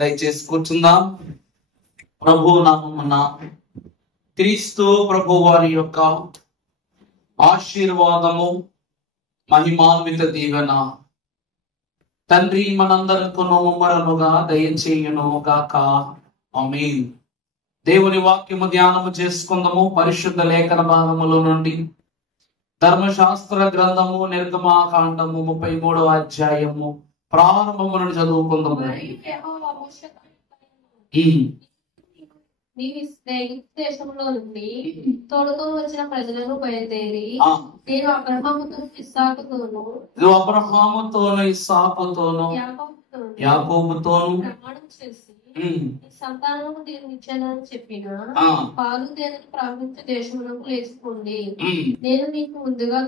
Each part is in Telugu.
దయచేసి కూర్చుందాం. ప్రభు నామమున క్రీస్తు ప్రభు వారి యొక్క ఆశీర్వాదము, మహిమాన్విత దీవెన తండ్రి మనందరకు ముమ్మరముగా దయచేయును గాక. ఆమేన్. దేవుని వాక్యము ధ్యానము చేసుకుందాము. పరిశుద్ధ లేఖన భాగములో నుండి ధర్మశాస్త్ర గ్రంథము నిర్గమాకాండము 33వ అధ్యాయము ప్రారంభము నుండి చదువుకుందాము. దేశంలో నుండి తోడుకొని వచ్చిన ప్రజలను బయలుదేరి నేను అబ్రహాముతోను ఇస్సాకుతోను యాకోబుతోను ప్రమాణం చేసి సంతానము నేను ఇచ్చానని చెప్పిన పాలు తేనెలు ప్రవహించే దేశములకు లేచుకోండి. నేను నీకు ముందుగా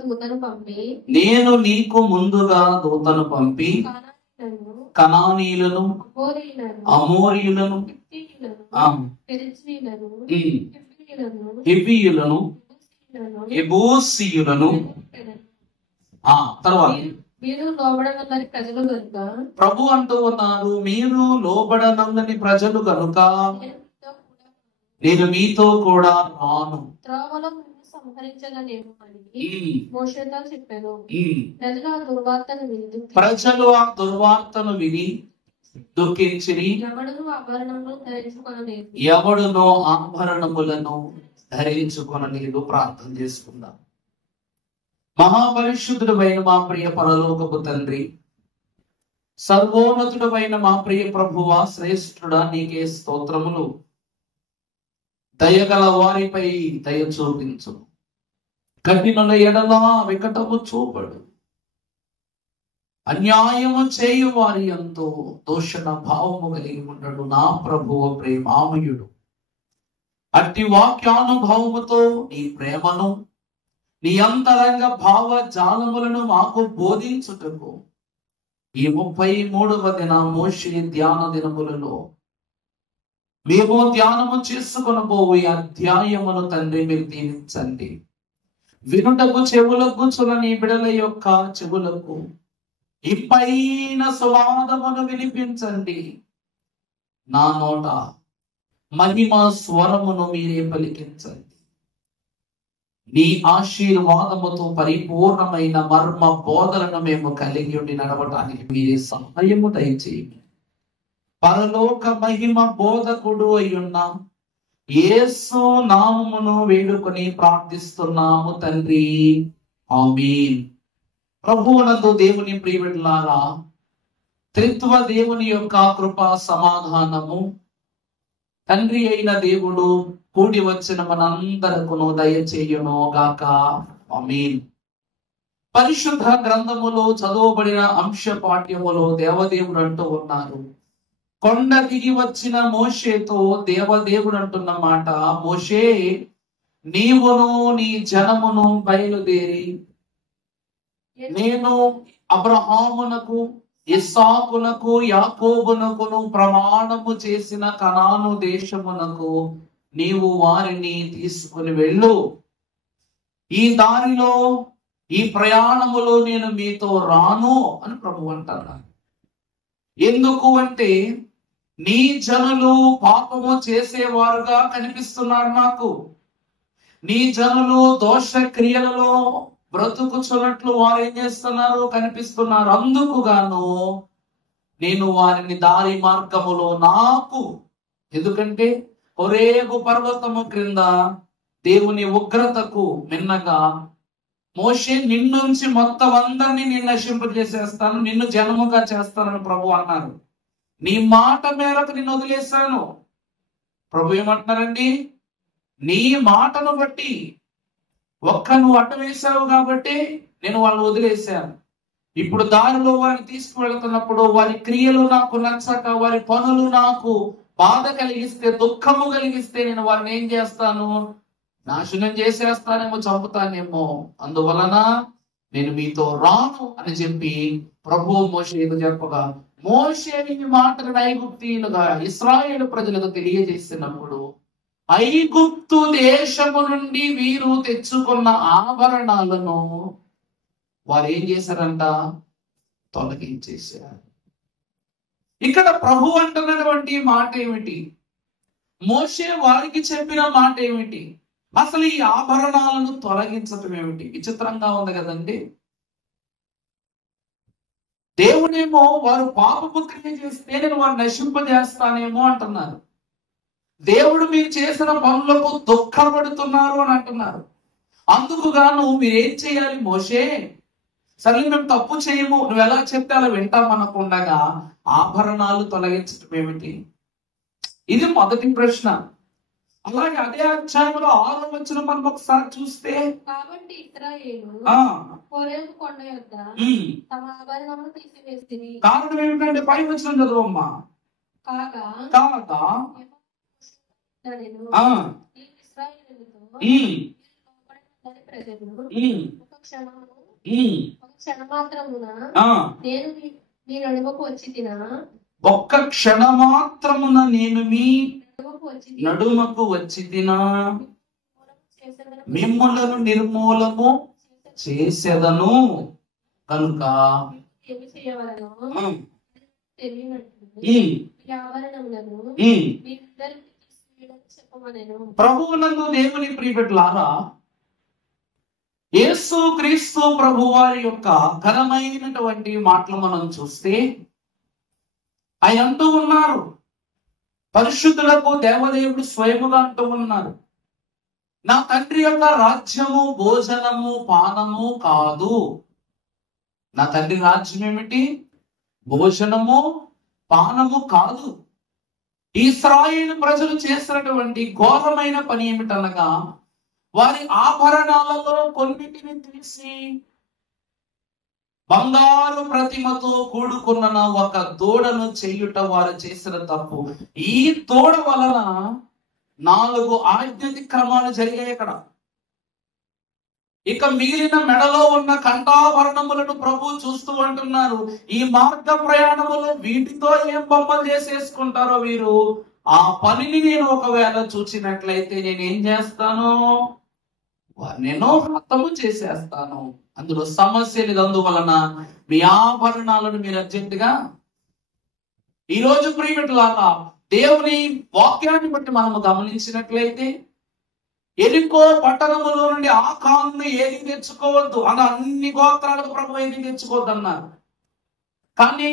దూతను పంపి కనానీయులను, అమోరీయులను, హివ్వీయులను, యెబూసీయులను తర్వాత మీరు లోబడనల్లని ప్రజలు కనుక ప్రభు అంటూ ఉన్నారు, మీరు లోబడనల్లని ప్రజలు కనుక నేను మీతో కూడా రాను. త్రోవలో సంహరించగలేను అని మోషేతో చెప్పాను. ప్రజలు ఆ దుర్వార్తను విని దుఃఖించిరి. ఎవడునో ఆభరణములను ధరించుకొనలేదు. ప్రార్థన చేసుకుందాం. మహాపరిశుద్ధుడైన మా ప్రియ పరలోకపు తండ్రి, సర్వోన్నతుడైన మా ప్రియ ప్రభువా, శ్రేష్ఠుడా, నీకే స్తోత్రములు. దయగల వారిపై దయ చూపించు, కఠినుల ఎడల వికటము చూపడు, అన్యాయము చేయు వారి ఎంతో దోషణ భావము కలిగి ఉండడు నా ప్రభువ ప్రేమామయుడు. అట్టి వాక్యానుభవముతో నీ ప్రేమను, నీ అంతరంగ భావ జాలములను మాకు బోధించుటకు ఈ 33వ దిన మోషే ధ్యాన దినములలో మేము ధ్యానము చేసుకొనబోవు ఈ అధ్యాయమును తండ్రి మీరు దీవించండి. వినుటకు చెవులకు నీ బిడల యొక్క చెవులకు ఇప్పైన సువాదమును వినిపించండి. నా నోట మహిమ స్వరమును మీరే పలికించండి. నీ ఆశీర్వాదముతో పరిపూర్ణమైన మర్మ బోధలను మేము కలిగి ఉండి నడవటానికి మీరే సహాయము దయచేయండి. పరలోక మహిమ బోధకుడు అయ్యున్న యేసు నామమును వేడుకొని ప్రార్థిస్తున్నాము తండ్రి, ఆమేన్. ప్రభువునందు దేవుని ప్రియబిడ్డలారా, త్రిత్వ దేవుని యొక్క కృపా సమాధానము తండ్రి అయిన దేవుడు కూడి వచ్చిన మనందరకును దయచేయును గాక. ఆమేన్. పరిశుద్ధ గ్రంథములో చదవబడిన అంశ పాఠ్యములో దేవదేవుడు అంటూ ఉన్నారు. కొండ దిగి వచ్చిన మోషేతో దేవదేవుడు అంటున్న మాట, మోషే, నీవును నీ జనమును బయలుదేరి నేను అబ్రహామునకు, ఇస్సాకునకు, యాకోబునకును ప్రమాణము చేసిన కనాను దేశమునకు నీవు వారిని తీసుకుని వెళ్ళు. ఈ దారిలో, ఈ ప్రయాణములో నేను మీతో రాను అని ప్రభు అంటారు. ఎందుకు అంటే నీ జనులు పాపము చేసేవారుగా కనిపిస్తున్నారు నాకు. నీ జనులు దోష క్రియలలో బ్రతుకుచున్నట్లు వారు ఏం చేస్తున్నారు, కనిపిస్తున్నారు. అందుకు గాను నేను వారిని దారి మార్గములో నాకు, ఎందుకంటే హోరేబు పర్వతము క్రింద దేవుని ఉగ్రతకు మిన్నగా మోషే నిన్నుంచి మొత్తం అందరినీ నిన్ను నశింపజేసేస్తాను, నిన్ను జనముగా చేస్తానని ప్రభు అన్నారు. నీ మాట మేరకు నిన్ను వదిలేశాను. ప్రభు ఏమంటున్నారండి, నీ మాటను బట్టి నువ్వు అడ్డు వేశావు కాబట్టి నేను వాళ్ళని వదిలేశాను. ఇప్పుడు దారిలో వారిని తీసుకువెళ్తున్నప్పుడు వారి క్రియలు నాకు నచ్చక, వారి పనులు నాకు బాధ కలిగిస్తే, దుఃఖము కలిగిస్తే నేను వారిని ఏం చేస్తాను, నాశనం చేసేస్తానేమో, చంపుతానేమో. అందువలన నేను మీతో రాను అని చెప్పి ప్రభు మోషేకు చెప్పగా, మోషే ఈ మాటను ఐగుప్తీయులుగా ఇశ్రాయేలు ప్రజలకు తెలియజేసినప్పుడు ఐగుప్తు దేశము నుండి వీరు తెచ్చుకున్న ఆభరణాలను వారు ఏం చేశారంట, తొలగించేశారు. ఇక్కడ ప్రభు అంటున్నటువంటి మాట ఏమిటి? మోషే వారికి చెప్పిన మాట ఏమిటి? అసలు ఈ ఆభరణాలను తొలగించటం ఏమిటి? విచిత్రంగా ఉంది కదండి. దేవుడేమో వారు పాపపు క్రియ చేస్తే నేను వారు నశింపజేస్తానేమో అంటున్నారు. దేవుడు మీరు చేసిన పనులకు దుఃఖపడుతున్నారు అని అంటున్నారు. అందుకు గాను మీరేం చేయాలి మోషే? సరే మేము తప్పు చేయము, నువ్వు ఎలా చెప్తే అలా వింటామనకుండగా ఆభరణాలు తొలగించటం ఏమిటి? ఇది మొదటి ప్రశ్న. అలాగే అదే అధ్యాయంలో 6వ వచనం మనం ఒకసారి చూస్తే, కాబట్టి ఇశ్రాయేలు హోరేబు కొండ యొద్ద తమ ఆభరణములు తీసివేసిరి. కారణం ఏమిటంటే పై వచనం చదువమ్మా. కాగా ఒక్క క్షణమాత్రమున నేను మీ నడుమకు వచ్చి తినా, మిమ్ములను నిర్మూలము చేసేదను కనుక ప్రభువునందు దేవుని ప్రియబిడ్డలారా, యేసు క్రీస్తు ప్రభు వారి యొక్క ఘనమైనటువంటి మాటలు మనం చూస్తే ఆయన అంటూ ఉన్నారు, పరిశుద్ధులకు దేవదేవుడు స్వయముగా అంటూ ఉన్నారు, నా తండ్రి యొక్క రాజ్యము భోజనము పానము కాదు. నా తండ్రి రాజ్యం ఏమిటి? భోజనము పానము కాదు. ఇశ్రాయేలు ప్రజలు చేసినటువంటి ఘోరమైన పని ఏమిటనగా, వారి ఆభరణాలలో కొన్నిటిని తీసి బంగారు ప్రతిమతో కూడుకున్న ఒక దూడను చేయుట వారు చేసిన తప్పు. ఈ దూడ వలన 4 ఆజ్ఞాతిక్రమాలు జరిగాయి అక్కడ. ఇక మిగిలిన మెడలో ఉన్న కంఠాభరణములను ప్రభు చూస్తూ అంటున్నారు, ఈ మార్గ ప్రయాణములో వీటితో ఏం బొమ్మలు చేసేసుకుంటారో వీరు, ఆ పనిని నేను ఒకవేళ చూచినట్లయితే నేనేం చేస్తాను? నేను హతము చేసేస్తాను. అందులో సమస్య లేదు. అందువలన మీ ఆభరణాలను మీరు అర్జెంటుగా ఈరోజు ప్రియమిట్లారా, దేవుని వాక్యాన్ని బట్టి మనము గమనించినట్లయితే, ఎరికో పట్టణములో నుండి ఆకాన్ని ఏది తెచ్చుకోవద్దు అలా అన్ని గోత్రాలకు ప్రభు ఏది తెచ్చుకోవద్దు అన్నారు. కానీ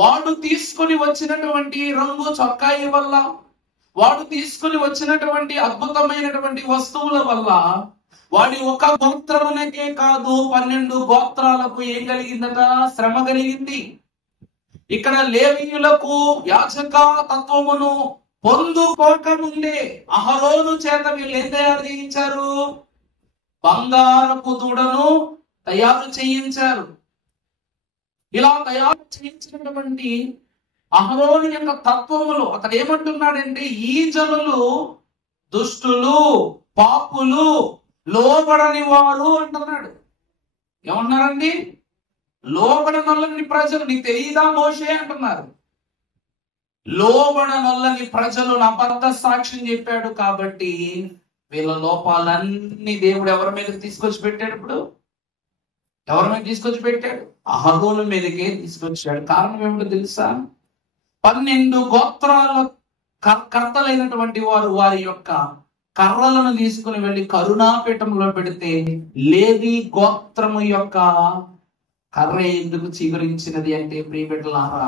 వాడు తీసుకొని వచ్చినటువంటి రంగు చొక్కాయి వల్ల, వాడు తీసుకొని వచ్చినటువంటి అద్భుతమైనటువంటి వస్తువుల వల్ల వాడి ఒక గోత్రమునకే కాదు 12 గోత్రాలకు ఏం కలిగిందట? శ్రమ కలిగింది. ఇక్కడ లేవీయులకు యాజక తత్వమును పొందుకోకముందే అహరోను చేత వీళ్ళు ఏం తయారు చేయించారు? బంగారపు దూడను తయారు చేయించారు. ఇలా తయారు చేయించినటువంటి అహరోను యొక్క తత్వములు అతడు ఏమంటున్నాడంటే, ఈ జనులు దుష్టులు, పాపులు, లోబడని వారు అంటున్నాడు. ఏమన్నారండి? లోబడనొల్లని ప్రజలు. నీకు తెలియదా మోషే అంటున్నారు. లోబడనొల్లని ప్రజలు నా అబద్ధ సాక్ష్యం చెప్పాడు కాబట్టి వీళ్ళ లోపాలన్నీ దేవుడు ఎవరి మీద తీసుకొచ్చి పెట్టాడు? ఇప్పుడు ఎవరి మీద తీసుకొచ్చి పెట్టాడు? అహరోను మీదకే తీసుకొచ్చాడు. కారణం ఏమిటో తెలుసా? 12 గోత్రాల కర్తలైనటువంటి వారు వారి యొక్క కర్రలను తీసుకుని వెళ్ళి కరుణాపీఠంలో పెడితే లేవి గోత్రము యొక్క కర్ర ఎందుకు చిగురించినది అంటే, ప్రియబిడ్డలారా,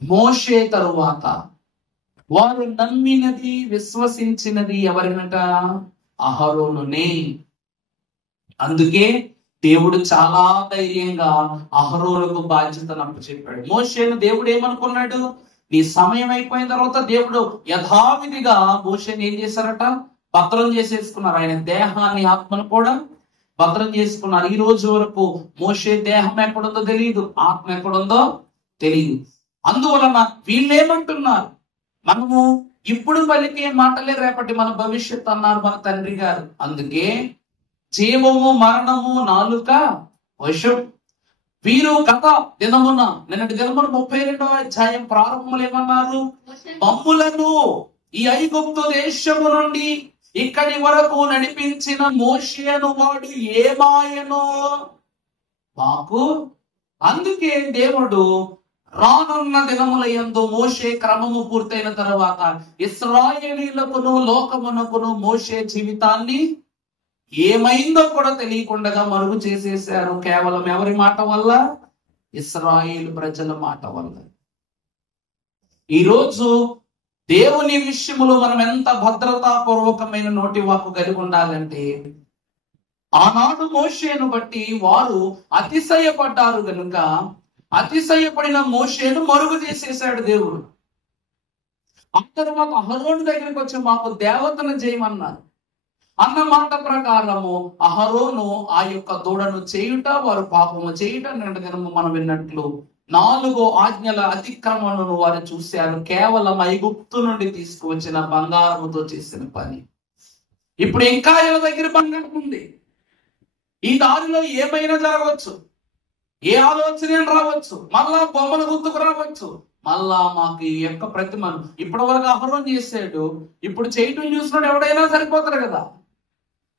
మోషే తరువాత వారు నమ్మినది, విశ్వసించినది ఎవరినట? అహరోనునే. అందుకే దేవుడు చాలా ధైర్యంగా అహరోనుకు బాధ్యతను అప్పచెప్పాడు. మోషేను దేవుడు ఏమనుకున్నాడు? నీ సమయం అయిపోయిన తర్వాత దేవుడు యథావిధిగా మోషేని ఏం చేశారట? భద్రం చేసేసుకున్నారు. ఆయన దేహాన్ని, ఆత్మను కూడా భద్రం చేసుకున్నారు. ఈ రోజు వరకు మోషే దేహం ఎక్కడుందో తెలియదు, ఆత్మ ఎక్కడుందో తెలియదు. అందువలన వీళ్ళేమంటున్నారు? మనము ఇప్పుడు పలికే మాటలే రేపటి మన భవిష్యత్ అన్నారు మన తండ్రి గారు. అందుకే జీవము మరణము నాలుక వశం. వీరు గత దినమున, నిన్నటి దినమున 32వ అధ్యాయం ప్రారంభములు ఏమన్నారు? మమ్ములను ఈ ఐగుప్తు దేశము నుండి ఇక్కడి వరకు నడిపించిన మోషేను వాడు ఏమాయనో మాకు. అందుకే దేవుడు రానున్న దినముల యందు మోషే క్రమము పూర్తయిన తర్వాత ఇశ్రాయేలీయులకును లోకమునకును మోషే జీవితాన్ని ఏమైందో కూడా తెలియకుండా మరుగు చేసేసారు. కేవలం ఎవరి మాట వల్ల? ఇశ్రాయేలు ప్రజల మాట వల్ల. ఈరోజు దేవుని విషయములో మనం ఎంత భద్రతాపూర్వకమైన నోటి వాక్కు కలిగి ఉండాలంటే, ఆనాడు మోషేను బట్టి వారు అతిశయపడ్డారు కనుక అతిశయపడిన మోషేను మరుగు చేసేసాడు దేవుడు. ఆ తర్వాత అహరోను దగ్గరికి వచ్చి మాకు దేవతను చేయమన్నారు. అన్న మాట ప్రకారము అహరోను ఆ యొక్క దూడను చేయుట, వారు పాపము చేయుట నిన్నటి దినము మనం విన్నట్లు 4 ఆజ్ఞల అతిక్రమణను వారు చూశారు. కేవలం ఐగుప్తు నుండి తీసుకువచ్చిన బంగారముతో చేసిన పని. ఇప్పుడు ఇంకా వీళ్ళ దగ్గర బంగారం ఉంది. ఈ దారిలో ఏమైనా జరగవచ్చు, ఏ ఆలోచన రావచ్చు, మళ్ళా బొమ్మల గుర్తుకు రావచ్చు, మళ్ళా మాకు ఈ యొక్క ప్రతిమను ఇప్పటి వరకు అహరోను చేసాడు, ఇప్పుడు చేయటం చూసినాడు ఎవడైనా సరిపోతారు కదా.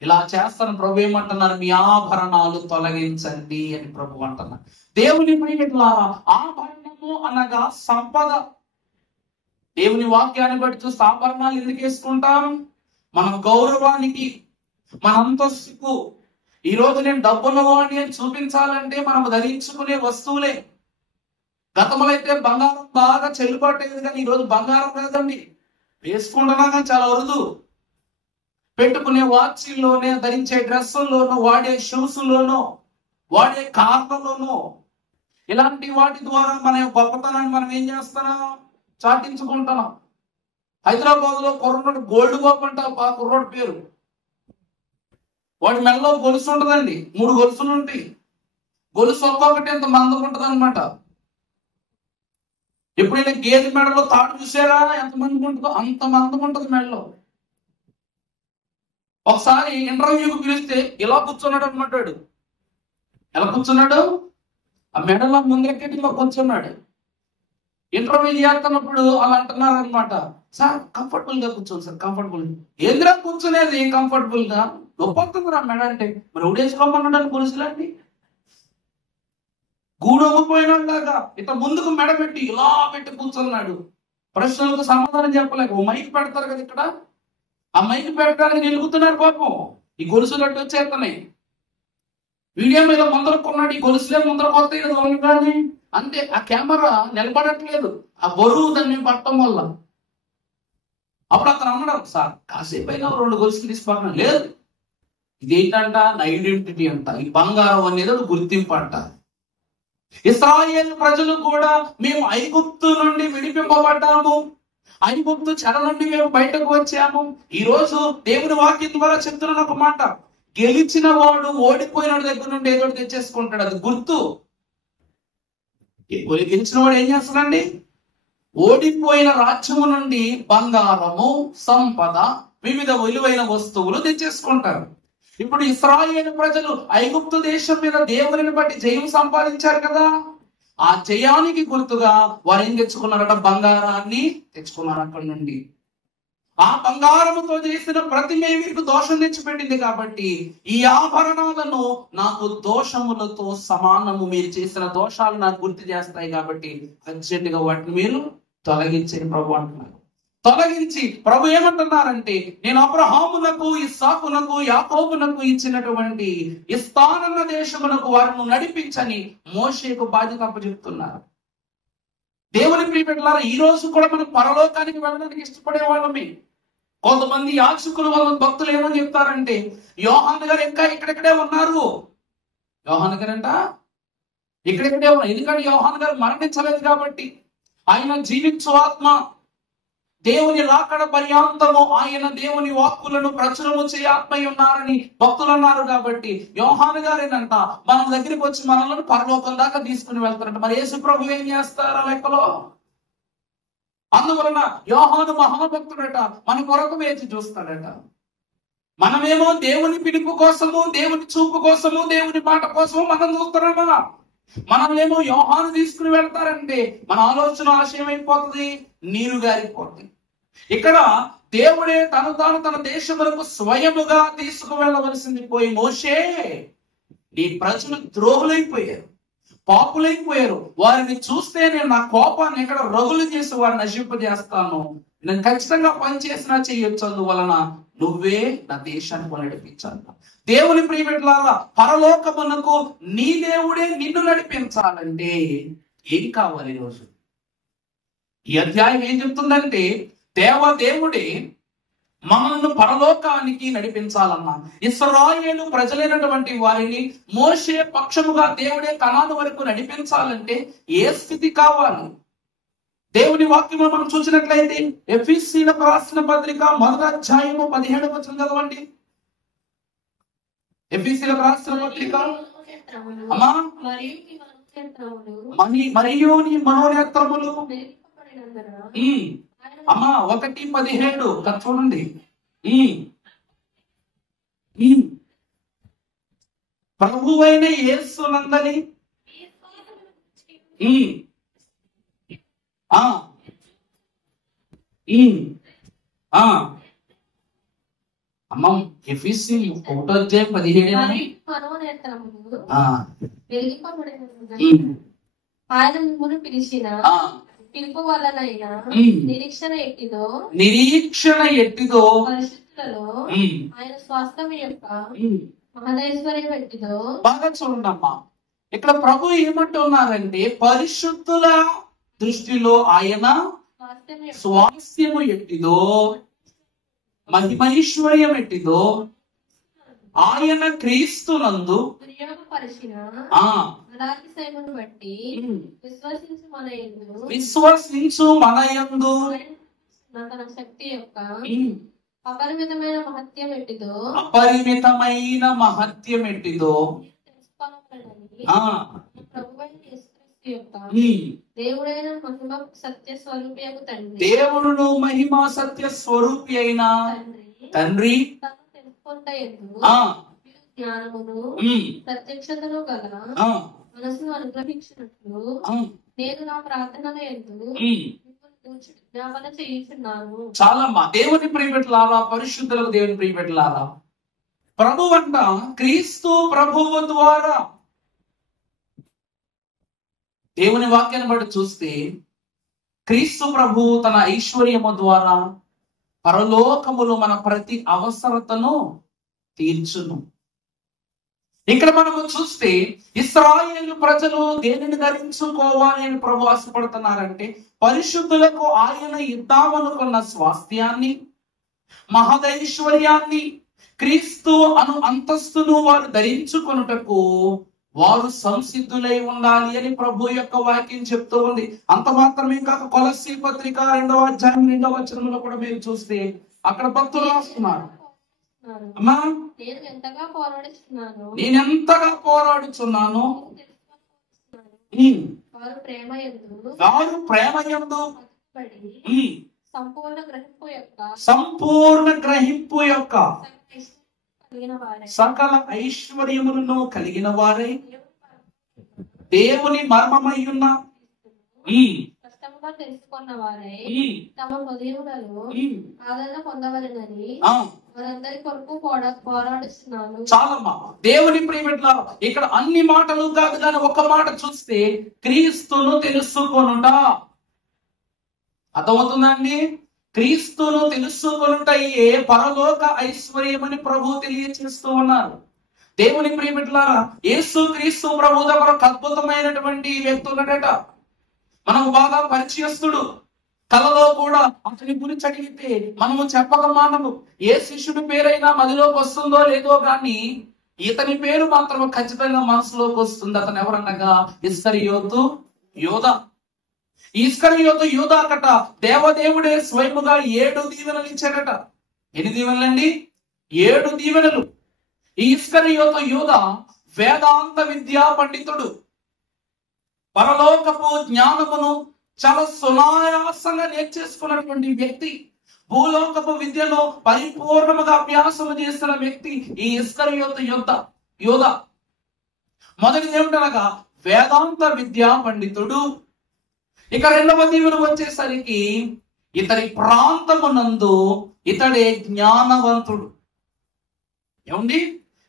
ఇలా చేస్తాను. ప్రభు ఏమంటున్నారు? మీ ఆభరణాలు తొలగించండి అని ప్రభు అంటున్నారు. దేవుని ప్రియమిత్రులారా, ఆభరణము అనగా సంపద. దేవుని వాక్యాన్ని బట్టి చూస్తే ఆభరణాలు ఎందుకు వేసుకుంటాం? మన గౌరవానికి, మన అంతస్తుకు. ఈ రోజు నేను డబ్బున్నవాడిని అని చూపించాలంటే మనం ధరించుకునే వస్తువులే. గతంలో అయితే బంగారం బాగా చెల్లుబాటేది, కానీ ఈరోజు బంగారం కాదండి, వేసుకుంటున్నా కానీ చాలా అరుదు. పెట్టుకునే వాచ్లోనే, ధరించే డ్రెస్సుల్లోనూ, వాడే షూస్లోనూ, వాడే కార్లలోనూ, ఇలాంటి వాటి ద్వారా మన గొప్పతనాన్ని మనం ఏం చేస్తున్నాం? చాటించుకుంటున్నాం. హైదరాబాద్ లో కుర్రోడు గోల్డ్ బాబు అంట ఆ కుర్రోడు పేరు. వాడి మెడలో గొలుసు ఉంటుందండి, 3 గొలుసులు ఉంటాయి. గొలుసు ఒక్కొక్కటి ఎంత మందం ఉంటుంది అనమాట. ఎప్పుడైనా గేదె మెడలో తాడు చూసారా ఎంత మంది ఉంటుందో? అంత మందం ఉంటుంది మెడలో. ఒకసారి ఇంటర్వ్యూకి పిలిస్తే ఇలా కూర్చున్నాడు అనమాట. ఎలా కూర్చున్నాడు? ఆ మెడలో ముందరకెట్టి ఇలా కూర్చున్నాడు. ఇంటర్వ్యూ చేస్తున్నప్పుడు అలా అంటున్నారు అనమాట, సార్ కంఫర్టబుల్ గా కూర్చోండి సార్, కంఫర్టబుల్. ఏంద్రా కూర్చునేది కంఫర్టబుల్ గా? నొప్పొస్తుంది రా మెడ అంటే. మరి ఉడేసుకోమన్నాడు గొలుసులండి. గూడొమ్మిపోయినలాగా ఇట ముందుకు మెడ పెట్టి ఇలా పెట్టి కూర్చున్నాడు. ప్రశ్నలకు సమాధానం చెప్పలేక ఓ మైక్ పెడతారు కదా ఇక్కడ, ఆ మైక్ పెట్టడానికి నిలుగుతున్నారు పాపం. ఈ గొలుసులు అడ్డు వచ్చేస్తున్నాయి. వీడియో మీద ముందర కొన్నాడు, ఈ గొలుసులే ముందర కొత్త కానీ అంతే. ఆ కెమెరా నిలబడట్లేదు, ఆ బరువు దాన్ని పట్టడం వల్ల. అప్పుడు అతను అన్నాడు, సార్ కాసేపు అయినా 2 గొలుసులు తీసుకోవాలి. లేదు, ఇదేంటంట? నా ఐడెంటిటీ అంట, ఈ బంగారం అనేది ఒక గుర్తింపు అంట. ఇశ్రాయేలు ప్రజలు కూడా మేము ఐగుప్తు నుండి విడిపింపబడ్డాము, ఐగుప్తు చెర నుండి మేము బయటకు వచ్చాము. ఈ రోజు దేవుని వాక్యం ద్వారా చెప్తున్న ఒక మాట, గెలిచిన వాడు ఓడిపోయిన దగ్గర నుండి ఏదో తెచ్చేసుకుంటాడు. అది గుర్తు. గెలిచిన వాడు ఏం చేస్తాడండి? ఓడిపోయిన రాజ్యము నుండి బంగారము, సంపద, వివిధ విలువైన వస్తువులు తెచ్చేసుకుంటారు. ఇప్పుడు ఇశ్రాయేలు ప్రజలు ఐగుప్తు దేశం మీద దేవుని బట్టి జయం సంపాదించారు కదా. ఆ జయానికి గుర్తుగా వారు ఏం తెచ్చుకున్నారట? బంగారాన్ని తెచ్చుకున్నారు అక్కడి నుండి. ఆ బంగారముతో చేసిన ప్రతిమే మీకు దోషం తెచ్చిపెట్టింది కాబట్టి ఈ ఆభరణాలను నాకు దోషములతో సమానము. మీరు చేసిన దోషాలు నాకు గుర్తు చేస్తాయి కాబట్టి అర్జెంటుగా వాటిని మీరు తొలగించే ప్రభు అంటున్నారు. తొలగించి ప్రభు ఏమంటున్నారంటే, నేను అబ్రహామునకు, ఇస్సాకునకు, యాకోబునకు ఇచ్చినటువంటి ఇస్తానన్న దేశమునకు వారిని నడిపించని మోషేకు బాధ్యత అప్పచెప్తున్నారు. దేవుని ప్రియబిడ్డలారా, ఈ రోజు కూడా మనం పరలోకానికి వెళ్ళడానికి ఇష్టపడే వాళ్ళమే. కొంతమంది యాచకులు, భక్తులు ఏమని చెప్తారంటే, యోహాను గారు ఇంకా ఇక్కడెక్కడే ఉన్నారు. యోహాను గారంట ఇక్కడెక్కడే ఉన్నారు. ఎందుకంటే యోహాను గారు మరణించలేదు కాబట్టి, ఆయన జీవించు ఆత్మ, దేవుని రాకడ పర్యాంతము ఆయన దేవుని వాక్కులను ప్రచురము చేయ ఆత్మై ఉన్నారని భక్తులు అన్నారు కాబట్టి యోహాను గారేనంట మన దగ్గరికి వచ్చి మనల్ని పరలోకం దాకా తీసుకుని వెళ్తారంట. మరి యేసు ప్రభు ఏం చేస్తారు ఆ లెక్కలో? అందువలన యోహాను మహాభక్తుడట, మన కొరకు వేచి చూస్తాడట. మనమేమో దేవుని పిలుపు కోసము, దేవుని చూపు కోసము, దేవుని మాట కోసము మనం చూస్తున్నామా? మనమేమో యోహాను తీసుకుని వెళ్తారంటే మన ఆలోచన ఆశయం అయిపోతుంది, నీరు గారిపోతుంది. ఇక్కడ దేవుడే తాను తన దేశములకు స్వయముగా తీసుకు వెళ్ళవలసింది పోయి, మోషే నీ ప్రజలు ద్రోహులైపోయారు, పాపులైపోయారు. వారిని చూస్తే నేను నా కోపాన్ని ఎక్కడ రగులు చేసి వారిని నశింపజేస్తాను. నేను ఖచ్చితంగా పని చేసినా చేయొచ్చు, అందువలన నువ్వే నా దేశానికి నడిపించాలి. దేవుని ప్రియబిడ్డలారా, పరలోకమునకు నీ దేవుడే నిన్ను నడిపించాలంటే ఏం కావాలి? ఈరోజు ఈ అధ్యాయం ఏం చెప్తుందంటే, దేవుడే మనల్ని పరలోకానికి నడిపించాలన్నా, ఇశ్రాయేలు ప్రజలైనటువంటి వారిని మోషే పక్షముగా దేవుడే కనాను వరకు నడిపించాలంటే ఏ స్థితి కావాలి? దేవుని వాక్యంలో మనం చూసినట్లయితే ఎఫెసీయులకు రాసిన పత్రిక 1వ అధ్యాయము 17వ వచనం చదవండి. ఎఫెసీయులకు రాసిన పత్రిక అమ్మా మరియు నీ మనోనేత్రములు అమ్మా 1:17 చూడండి. ప్రభువైన యేసునందని అమ్మ ఎఫెసీ 1:17 ఆయన మిమ్మును పిలిచిన పిలుపు వలనైనా నిరీక్షణ ఎట్టిదో పరిశుద్ధులలో ఆయన స్వాస్థ్యం యొక్క మహదైశ్వర్యం ఎట్టిదో. బాగా చూడండి అమ్మా, ఇక్కడ ప్రభు ఏమంటున్నారంటే పరిశుద్ధుల దృష్టిలో ఆయన స్వాస్థ్యము ఎట్టిదో, మహిమైశ్వర్యం ఎట్టిదో, ఆయన క్రీస్తునందు విశ్వసించు మనయందు తన శక్తి యొక్క అపరిమితమైన మహత్యం ఎట్టిదో దేవుడును మహిమ సత్య స్వరూపి అయిన తండ్రి జ్ఞానమును ప్రత్యక్షతను గల మనసును అనుగ్రహించినట్లు నేను నా ప్రార్థనల యందు జ్ఞాపన చేయుచున్నాను. చాలా దేవుని ప్రియబిడ్డలారా, పరిశుద్ధులకు దేవుని ప్రియబిడ్డలారా, ప్రభు అంట క్రీస్తు ప్రభువు ద్వారా, దేవుని వాక్యాన్ని బట్టి చూస్తే క్రీస్తు ప్రభువు తన ఐశ్వర్యము ద్వారా పరలోకములు మన ప్రతి అవసరతను తీర్చును. ఇక్కడ మనము చూస్తే ఇశ్రాయేలు ప్రజలు దేనిని ధరించుకోవాలి అని ప్రభు ఆశపడుతున్నారంటే పరిశుద్ధులకు ఆయన ఇద్దామనుకున్న స్వాస్థ్యాన్ని, మహదైశ్వర్యాన్ని, క్రీస్తు అను అంతస్తును వారు ధరించుకొనుటకు వారు సంసిద్ధులై ఉండాలి అని ప్రభు యొక్క వాక్యం చెప్తూ ఉంది. అంత మాత్రమే కాక కొలస్సీ పత్రిక 2వ అధ్యాయం 2వ వచనంలో కూడా మీరు చూస్తే అక్కడ భక్తులు రాస్తున్నారు, అమ్మా నేను ఎంతగా పోరాడుచున్నాను వారు ప్రేమయందు సంపూర్ణ గ్రహింపు యొక్క సకల ఐశ్వర్యములను కలిగిన వారై దేవుని మర్మమయ్యున్న తెలుసుకున్న వారై తమ హృదయములలో ఆదరణ పొందవలెనని వారందరి కొరకు పోరాడుతున్నాను. చాలమ్మా దేవుని ప్రియబిడ్డలారా, ఇక్కడ అన్ని మాటలు కాదు కానీ ఒక మాట చూస్తే క్రీస్తును తెలుసుకొనుట. అర్థమవుతుందండి? క్రీస్తును తెలుసుకొనుటయే పరలోక ఐశ్వర్యమని ప్రభు తెలియచేస్తూ ఉన్నారు. దేవుని ప్రియబిడ్డలారా, యేసు క్రీస్తు ప్రభు దగ్గర ఒక అద్భుతమైనటువంటి వ్యక్తి ఉన్నాడట, మనకు బాగా పరిచయస్తుడు. కలలో కూడా అతని గురించి అడిగితే మనము చెప్పక మానము. ఏ శిష్యుడి పేరైనా మదిలోకి వస్తుందో లేదో కానీ ఇతని పేరు మాత్రం ఖచ్చితంగా మనసులోకి వస్తుంది. అతను ఎవరనగా ఇస్కరియోతు యోధా. ఇస్కరియోతు యోధాకట దేవదేవుడే స్వయముగా 7 దీవెనలు ఇచ్చాడట. ఎన్ని దీవెనలండి? 7 దీవెనలు. ఈ ఇస్కరియోతు యోధా వేదాంత విద్యా పండితుడు. పరలోకపు జ్ఞానమును చాలా సునాయాసంగా నేర్చేసుకున్నటువంటి వ్యక్తి. భూలోకపు విద్యలో పరిపూర్ణముగా అభ్యాసము చేసిన వ్యక్తి ఈ ఇస్కరియోతు యోధా. మొదటిది ఏమిటనగా వేదాంత విద్యా పండితుడు. ఇక 2వ దీవెన వచ్చేసరికి ఇతని ప్రాంతమునందు ఇతడే జ్ఞానవంతుడు. ఏమండి?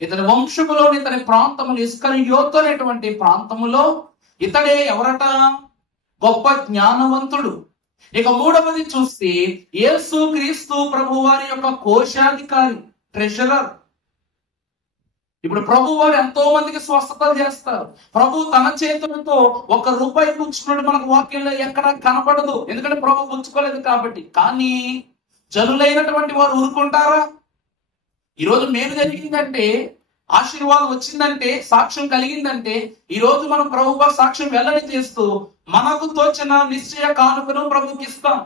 ఇతని వంశములోని ఇతని ప్రాంతములు ఇస్కరియోతు అనేటువంటి ప్రాంతములో ఇతడే ఎవరట? గొప్ప జ్ఞానవంతుడు. ఇక మూడవది చూస్తే యేసు క్రీస్తు ప్రభు వారి యొక్క కోశాధికారి, ట్రెజరర్. ఇప్పుడు ప్రభు వారు ఎంతో మందికి స్వస్థతలు చేస్తారు. ప్రభు తన చేతులతో ₹1 పుచ్చుకున్నాడు మనకు వాక్యంలో ఎక్కడ కనపడదు, ఎందుకంటే ప్రభు పుచ్చుకోలేదు కాబట్టి. కానీ జనులైనటువంటి వారు ఊరుకుంటారా? ఈరోజు మేలు జరిగిందంటే, ఆశీర్వాదం వచ్చిందంటే, సాక్ష్యం కలిగిందంటే, ఈ రోజు మనం ప్రభువు సాక్ష్యం వెల్లడి చేస్తూ మనకు తోచిన నిశ్చయ కానుకను ప్రభుకి ఇస్తాం.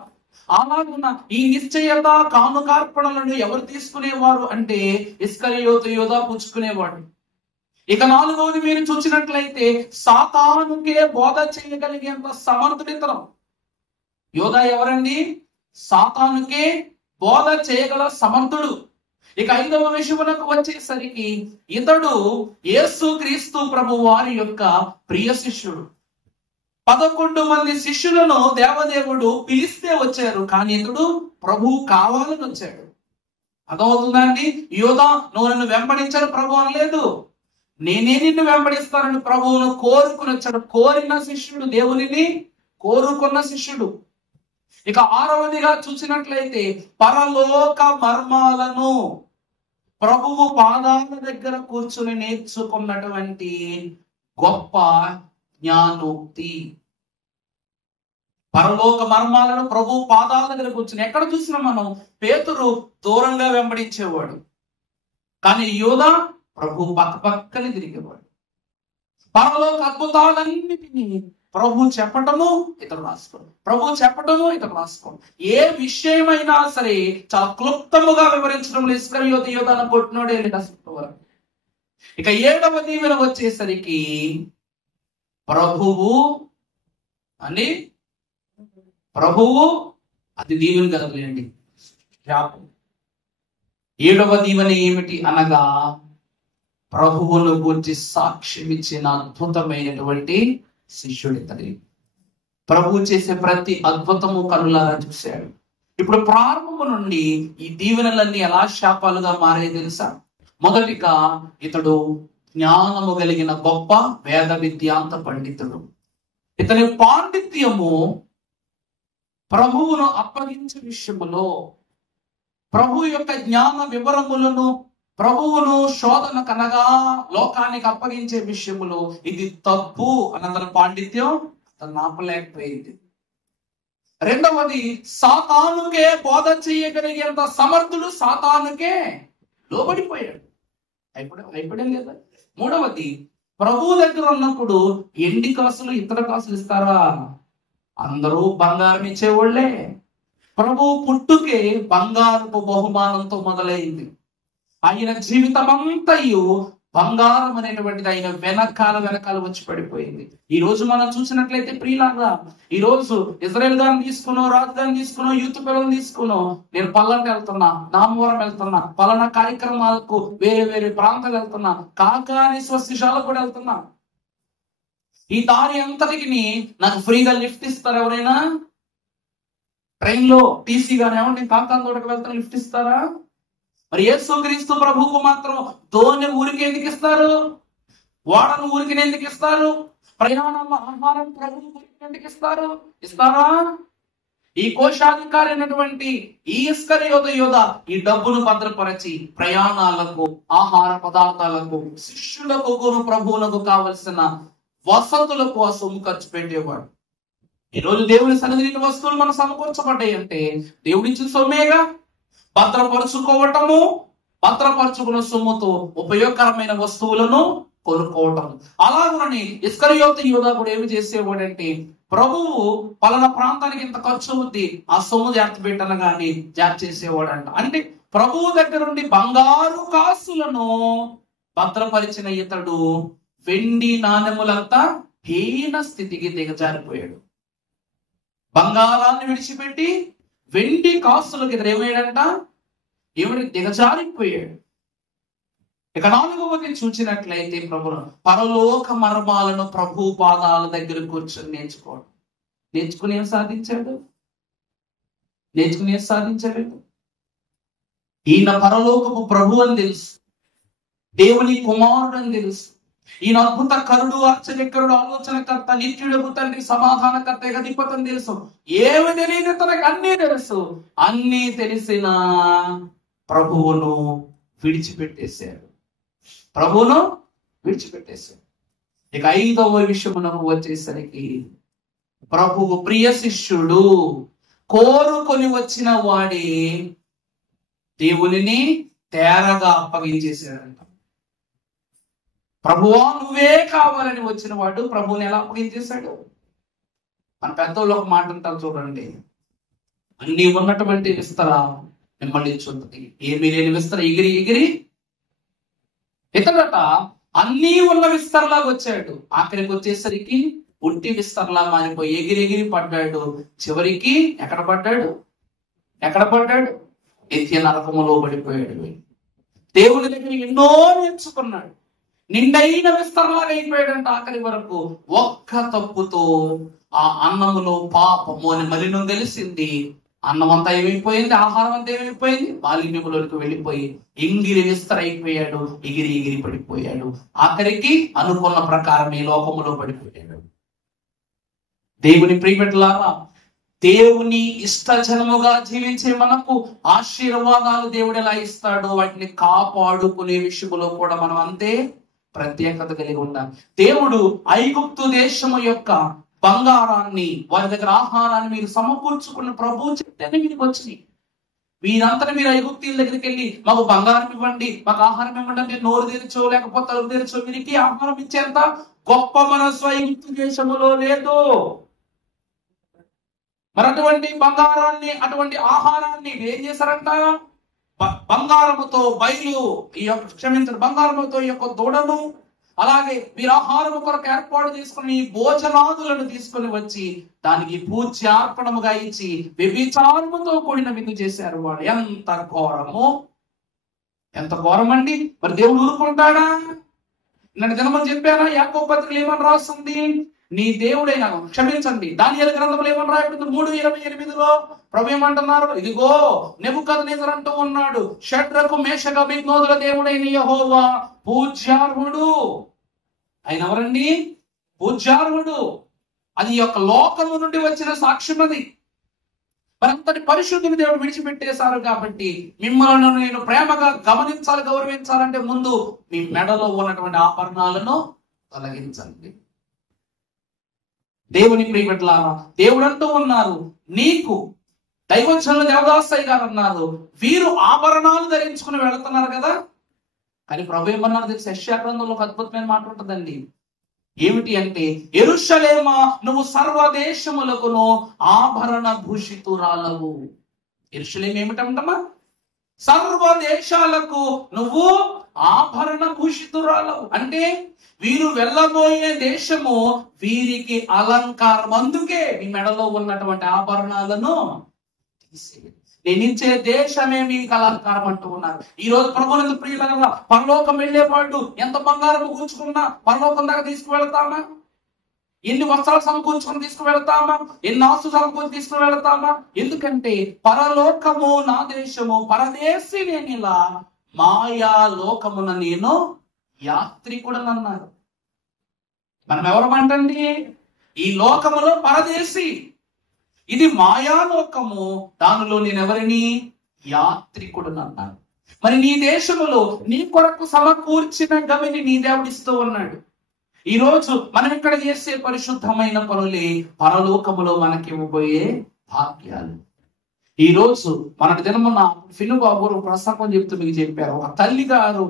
అలాగున్న ఈ నిశ్చయత కానుకార్పణలను ఎవరు తీసుకునేవారు అంటే ఇస్కరియోతు యోధా పుచ్చుకునేవాడు. ఇక నాలుగవది మీరు చూసినట్లయితే సాతానుకే బోధ చేయగలిగేంత సమర్థుడితనం. యోధా ఎవరండి? సాతానుకే బోధ చేయగల సమర్థుడు. ఇక ఐదవ విషయములకు వచ్చేసరికి ఇతడు యేసు క్రీస్తు ప్రభు వారి యొక్క ప్రియ శిష్యుడు. 11 మంది శిష్యులను దేవదేవుడు పిలిస్తే వచ్చారు, కానీ ఇతడు ప్రభు కావాలని వచ్చాడు. అర్థమవుతుందండి? యోధా, నువ్వు నన్ను వెంబడించాను ప్రభు అనలేదు, నేనే నిన్ను వెంబడిస్తానని ప్రభువును కోరుకుని వచ్చాడు. కోరిన శిష్యుడు, దేవునిని కోరుకున్న శిష్యుడు. ఇక ఆరవదిగా చూసినట్లయితే పరలోక మర్మాలను ప్రభువు పాదాల దగ్గర కూర్చుని నేర్చుకున్నటువంటి గొప్ప జ్ఞానోక్తి. పరలోక మర్మాలను ప్రభు పాదాల దగ్గర కూర్చుని, ఎక్కడ చూసినా మనం పేతురు దూరంగా వెంబడించేవాడు, కానీ యోధా ప్రభు పక్కని తిరిగేవాడు. పరలోక అద్భుతాలన్నిటినీ ప్రభు చెప్పటము ఇతడు రాసుకోండి, ప్రభు చెప్పటము ఇతడు రాసుకోండి. ఏ విషయమైనా సరే చాలా క్లుప్తముగా వివరించడం ఇస్కరియోతు యోధాను కొట్టినోడే లేదు. ఇక 7వ దీవెన వచ్చేసరికి ప్రభువు అని, ప్రభువు అది దీవెన కదలేండి. 7వ దీవెన ఏమిటి అనగా ప్రభువును గురించి సాక్ష్యం ఇచ్చిన అద్భుతమైనటువంటి శిష్యుడి తల్లి. ప్రభు చేసే ప్రతి అద్భుతము కనులారా చూశాడు. ఇప్పుడు ప్రారంభము నుండి ఈ దీవెనలన్నీ ఎలా శాపాలుగా మారే తెలుసా? మొదటిగా ఇతడు జ్ఞానము కలిగిన గొప్ప వేద విద్యాంత పండితుడు. ఇతని పాండిత్యము ప్రభువును అప్పగించే విషయములో, ప్రభు యొక్క జ్ఞాన వివరములను, ప్రభువును శోధన కనగా లోకానికి అప్పగించే విషయములో ఇది తప్పు అన్న పాండిత్యం అతను ఆపలేకపోయింది. రెండవది సాతానుకే బోధ చేయగలిగేంత సమర్థుడు సాతానుకే లోబడిపోయాడు. అయిపోయాం లేదా? మూడవది ప్రభువు దగ్గర ఉన్నప్పుడు ఎండి కాసులు ఇతర కాసులు ఇస్తారా? అందరూ బంగారం ఇచ్చేవాళ్లే. ప్రభు పుట్టుకే బంగారపు బహుమానంతో మొదలైంది. ఆయన జీవితమంతయు బంగారం అనేటువంటిది ఆయన వెనకాల వచ్చి పడిపోయింది. ఈ రోజు మనం చూసినట్లయితే ప్రియులారా, ఈ రోజు ఇజ్రాయెల్ గారిని తీసుకున్నాం, రాజు గారిని తీసుకున్నాం, యూత్ పిల్లల్ని తీసుకున్నాం, నేను పల్లంకి వెళ్తున్నా, నామవరం వెళ్తున్నా, పలానా కార్యక్రమాలకు వేరే ప్రాంతాలు వెళ్తున్నా, కాకాని స్వస్థశాలకు కూడా వెళ్తున్నా. ఈ దారి అంతటికి నాకు ఫ్రీగా లిఫ్ట్ ఇస్తారా? ఎవరైనా ట్రైన్ లో టీసీ గానీ ఏమంటే నేను కాకాని తోటకు వెళ్తాను, లిఫ్ట్ ఇస్తారా? మరి యేసు క్రీస్తు ప్రభువుకు మాత్రం దోణి ఊరికి ఎందుకు ఇస్తారు? వాడను ఊరికి ఎందుకు ఇస్తారు? ప్రయాణంలో ఆహారం ప్రభువు ఊరికి ఎందుకు ఇస్తారు? ఇస్తారా? ఈ కోశాధికారి అయినటువంటి ఈ ఇస్కరియోతు యోధా ఈ డబ్బును భద్రపరచి ప్రయాణాలకు, ఆహార పదార్థాలకు, శిష్యులకు, ప్రభువులకు కావలసిన వసతులకు ఆ సొమ్ము ఖర్చు పెట్టేవాడు. ఈ రోజు దేవుని సన్నిధిని వస్తువులు మనం సమకూర్చబడ్డాయి అంటే దేవుడిచ్చిన సొమ్మేగా. భద్రపరచుకున్న సొమ్ముతో ఉపయోగకరమైన వస్తువులను కొనుక్కోవటం. అలాగని ఇస్కరియోతు యోధా కూడా ఏమి చేసేవాడంటే, ప్రభువు పలానా ప్రాంతానికి ఇంత ఖర్చు అవుద్ది, ఆ సొమ్ము జాగ్రత్త పెట్టను కానీ జాగ్రత్త చేసేవాడంట. అంటే ప్రభువు దగ్గర నుండి బంగారు కాసులను భద్రపరిచిన ఇతడు వెండి నాణెములంతా హీన స్థితికి దిగజారిపోయాడు. బంగారాన్ని విడిచిపెట్టి వెండి కాసులకు ఎదురేమయ్యాడంట, ఏమిటి దిగజారిపోయాడు. ఇక 4వది చూసినట్లయితే ప్రభువు పరలోక మర్మాలను ప్రభు పాదాల దగ్గర కూర్చొని నేర్చుకుని ఏం సాధించాడు? ఈయన పరలోకపు ప్రభు అని తెలుసు, దేవుని కుమారుడు అని తెలుసు, ఈయన అద్భుత కరుడు, ఆశ్చర్యకరుడు, ఆలోచనకర్త, నిత్యుడు, తండ్రి, సమాధానకర్త, అధిపతం తెలుసు. ఏమి తెలియదు తనకు అన్నీ తెలుసు. అన్నీ తెలిసిన ప్రభువును విడిచిపెట్టేశాడు. ప్రభువును విడిచిపెట్టేశాడు. ఇక 5వ విషయమునకు వచ్చేసరికి, ప్రభువు ప్రియ శిష్యుడు కోరుకొని వచ్చిన వాడి దేవునిని తేరగా అప్పగించేశాడంట. ప్రభువా నువ్వే కావాలని వచ్చిన వాడు ప్రభువుని ఎలా అప్పగించేశాడు? మన పెద్దోళ్ళు ఒక మాట అంటారు చూడండి, అన్ని ఉన్నటువంటి విస్తర మిమ్మల్ని చూస్తుంది, ఏమీ లేని విస్తర ఎగిరి ఎగిరి ఇతడట అన్నీ ఉన్న విస్తరలాగా వచ్చాడు. ఆఖరికి వచ్చేసరికి ఉట్టి విస్తరలా మారిపోయి ఎగిరి ఎగిరి పడ్డాడు. చివరికి ఎక్కడ పడ్డాడు? నిత్య నరకములో పడిపోయాడు. దేవుని దగ్గర ఎన్నో నేర్చుకున్నాడు. నిండైన విస్తరలాగా అయిపోయాడంట. ఆఖరి వరకు ఒక్క తప్పుతో ఆ అన్నములో పాపము అని మలినం తెలిసింది. అన్నం అంతా ఏమైపోయింది, ఆహారం అంతా ఏమైపోయింది, మాలిన్యములోకి వెళ్ళిపోయి ఎంగిరి విస్తర అయిపోయాడు. ఎగిరి ఎగిరి పడిపోయాడు. ఆఖరికి అనుకున్న ప్రకారం ఈ లోకములో పడిపోయాడు. దేవుని ప్రియబిడ్డలారా, దేవుని ఇష్టజనముగా జీవించే మనకు ఆశీర్వాదాలు దేవుడు ఎలా ఇస్తాడో వాటిని కాపాడుకునే విషయంలో కూడా మనం అంతే ప్రత్యేకత కలిగి ఉండాలి. దేవుడు ఐగుప్తు దేశము యొక్క బంగారాన్ని, వారి దగ్గర ఆహారాన్ని మీరు సమకూర్చుకున్న ప్రభువు చెప్తేనే మీకు వచ్చినాయి. వీరంతా మీరు ఐగుప్తీల దగ్గరికి వెళ్ళి మాకు బంగారం ఇవ్వండి, మాకు ఆహారం ఇవ్వండి అంటే నోరు తెరిచో లేకపోతే తలుపు తెరిచో వీరికి ఆహారం ఇచ్చేంత గొప్ప మనసు ఐగుప్తు దేశములో లేదు. మరి అటువంటి బంగారాన్ని, అటువంటి ఆహారాన్ని ఏం చేశారంట? బంగారముతో బంగారముతో ఈ యొక్క దూడను, అలాగే మీరు ఆహారము కొరకు ఏర్పాటు చేసుకుని భోజనాదులను తీసుకుని వచ్చి దానికి పూజ్యార్పణముగా ఇచ్చి వ్యభిచారముతో కూడిన విందు చేశారు. వాడు ఎంత ఘోరం అండి. మరి దేవుడు ఊరుకుంటాడా? నేను దినమని చెప్పానా? యాకోబు పత్రికలో ఏమని రాస్తుంది? నీ దేవుడైనా క్షమించండి, దానియేలు గ్రంథంలో ఏమని రాయబడింది? 3:28లో ప్రభు ఏమంటున్నారు? ఇదిగో నెబుకద్నెజరు అంటూ ఉన్నాడు, షడ్రకు మేషకు అబేద్నెగోల దేవుడైన యెహోవా పూజ్యార్హుడు. ఆయన ఎవరండి? పూజ్యార్హుడు. అది యొక్క లోకము నుండి వచ్చిన సాక్ష్యం. అది మరి అంతటి పరిశుద్ధిని దేవుడు విడిచిపెట్టేశారు. కాబట్టి మిమ్మల్ని నేను ప్రేమగా గమనించాలి, గౌరవించాలంటే ముందు మీ మెడలో ఉన్నటువంటి ఆభరణాలను తొలగించండి. దేవుని ప్రియబిడ్డలారా, దేవుడు అంటూ ఉన్నారు, నీకు దైవజనులు దేవదాసయ్య గారు అన్నారు, వీరు ఆభరణాలు ధరించుకుని వెళుతున్నారు కదా. కానీ ప్రభు ఏమన్నారు తెలిసి? యెషయా గ్రంథంలో ఒక అద్భుతమైన మాట ఉంటుందండి. ఏమిటి అంటే, యెరూషలేమా నువ్వు సర్వదేశములకును ఆభరణ భూషితురాలవు. యెరూషలేము ఏమిటంటమ్మా? సర్వదేశాలకు నువ్వు ఆభరణ భూషితురాలవు. అంటే వీరు వెళ్ళబోయే దేశము వీరికి అలంకారం. అందుకే మీ మెడలో ఉన్నటువంటి ఆభరణాలను తీసేయండి. నేను ఇచ్చే దేశమే మీకు అలంకారం అంటూ ఉన్నారు. ఈ రోజు ప్రభువునందు ప్రియులారా, పరలోకం వెళ్ళేవాడు ఎంత బంగారం కూర్చుకున్నా పరలోకం దాకా తీసుకువెళ్తామా? ఎన్ని వస్త్రాలు సమకూర్చుకొని తీసుకువెళ్తామా? ఎన్ని ఆస్తులు సమకూర్చి తీసుకువెళ్తామా? ఎందుకంటే పరలోకము నా దేశము, పరదేశి నేను ఇలా మాయా లోకమున నేను యాత్రికుడని అన్నారు. మనం ఎవరమంటండి? ఈ లోకములో పరదేశి. ఇది మాయాలోకము, దానిలో నేను ఎవరిని? యాత్రికుడని అన్నాను. మరి నీ దేశములో నీ కొరకు సమకూర్చిన గవిని నీ దేవుడిస్తూ ఉన్నాడు. ఈ రోజు మనం ఇక్కడ చేసే పరిశుద్ధమైన పనులే పరలోకములో మనకి ఇవ్వబోయే భాగ్యాలు. ఈ రోజు మన దినమున ఫినుబాబు ప్రసంగం చెప్తూ మీకు చెప్పారు. ఒక తల్లి గారు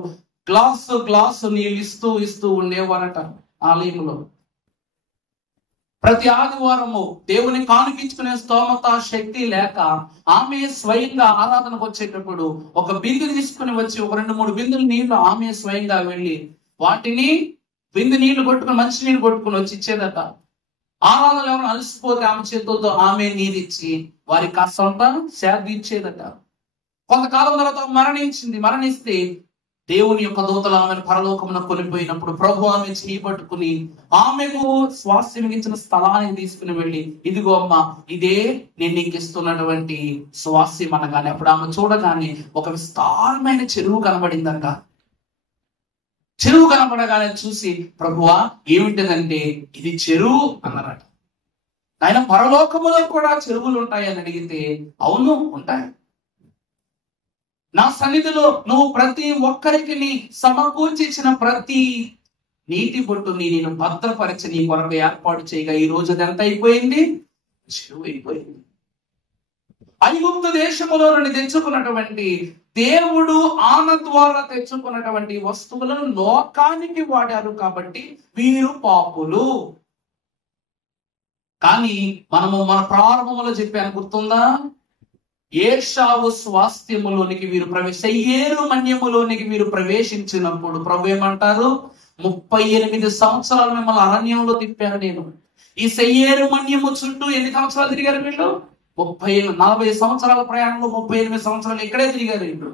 గ్లాసు నీళ్ళు ఇస్తూ ఉండేవారట ఆలయంలో. ప్రతి ఆదివారము దేవుని కానుకించుకునే స్తోమత శక్తి లేక ఆమె స్వయంగా ఆరాధనకు వచ్చేటప్పుడు ఒక బిందె తీసుకుని వచ్చి ఒక 2-3 బిందెలు నీళ్లు ఆమె స్వయంగా వెళ్ళి వాటిని బిందె నీళ్లు కొట్టుకుని మంచి నీళ్లు కొట్టుకుని వచ్చి ఇచ్చేదట. ఆరాధన ఎవరైనా అలసిపోతే ఆమె చేతులతో ఆమె నీరిచ్చి వారికి కాస్తంత శాంతి ఇచ్చేదట. కొంతకాలం తర్వాత మరణిస్తే దేవుని యొక్క దూతలు ఆమెను పరలోకమున కొనిపోయినప్పుడు ప్రభు ఆమె చేయి పట్టుకుని ఆమెకు స్వాస్థ్యం ఇచ్చిన స్థలాన్ని తీసుకుని వెళ్ళి, ఇదిగో అమ్మ, ఇదే నేను నీకు ఇస్తున్నటువంటి స్వాస్థ్యం అనగానే అప్పుడు ఆమె చూడగానే ఒక విస్తారమైన చెరువు కనబడిందంట. చెరువు కనబడగానే చూసి, ప్రభువా ఏమిటిదంటే ఇది చెరువు అన్నారట. ఆయన పరలోకములో కూడా చెరువులు ఉంటాయని అడిగితే, అవును ఉంటాయి. నా సన్నిధిలో నువ్వు ప్రతి ఒక్కరికి నీ సమకూర్చి ఇచ్చిన ప్రతి నీటి బొట్టుని నేను భద్రపరిచి నీ కొరకు ఏర్పాటు చేయగా ఈ రోజు అది ఎంత అయిపోయింది? చెరువు అయిపోయింది. ఐగుప్తు దేశములో నుండి తెచ్చుకున్నటువంటి దేవుడు ఆన ద్వారా తెచ్చుకున్నటువంటి వస్తువులను లోకానికి వాడారు కాబట్టి వీరు పాపులు. కానీ మనము మన ప్రారంభంలో చెప్పాను, గుర్తుందా? ఏషావు స్వాస్థ్యములోనికి వీరు సెయ్యేరు మన్యములోనికి వీరు ప్రవేశించినప్పుడు ప్రభు ఏమంటారు? 38 సంవత్సరాలు మిమ్మల్ని అరణ్యంలో తిప్పాను నేను. ఈ సెయ్యేరు మన్యము చుట్టూ ఎన్ని సంవత్సరాలు తిరిగారు వీళ్ళు? 40 సంవత్సరాల ప్రయాణంలో 38 సంవత్సరాలు ఇక్కడే తిరిగారు వీళ్ళు.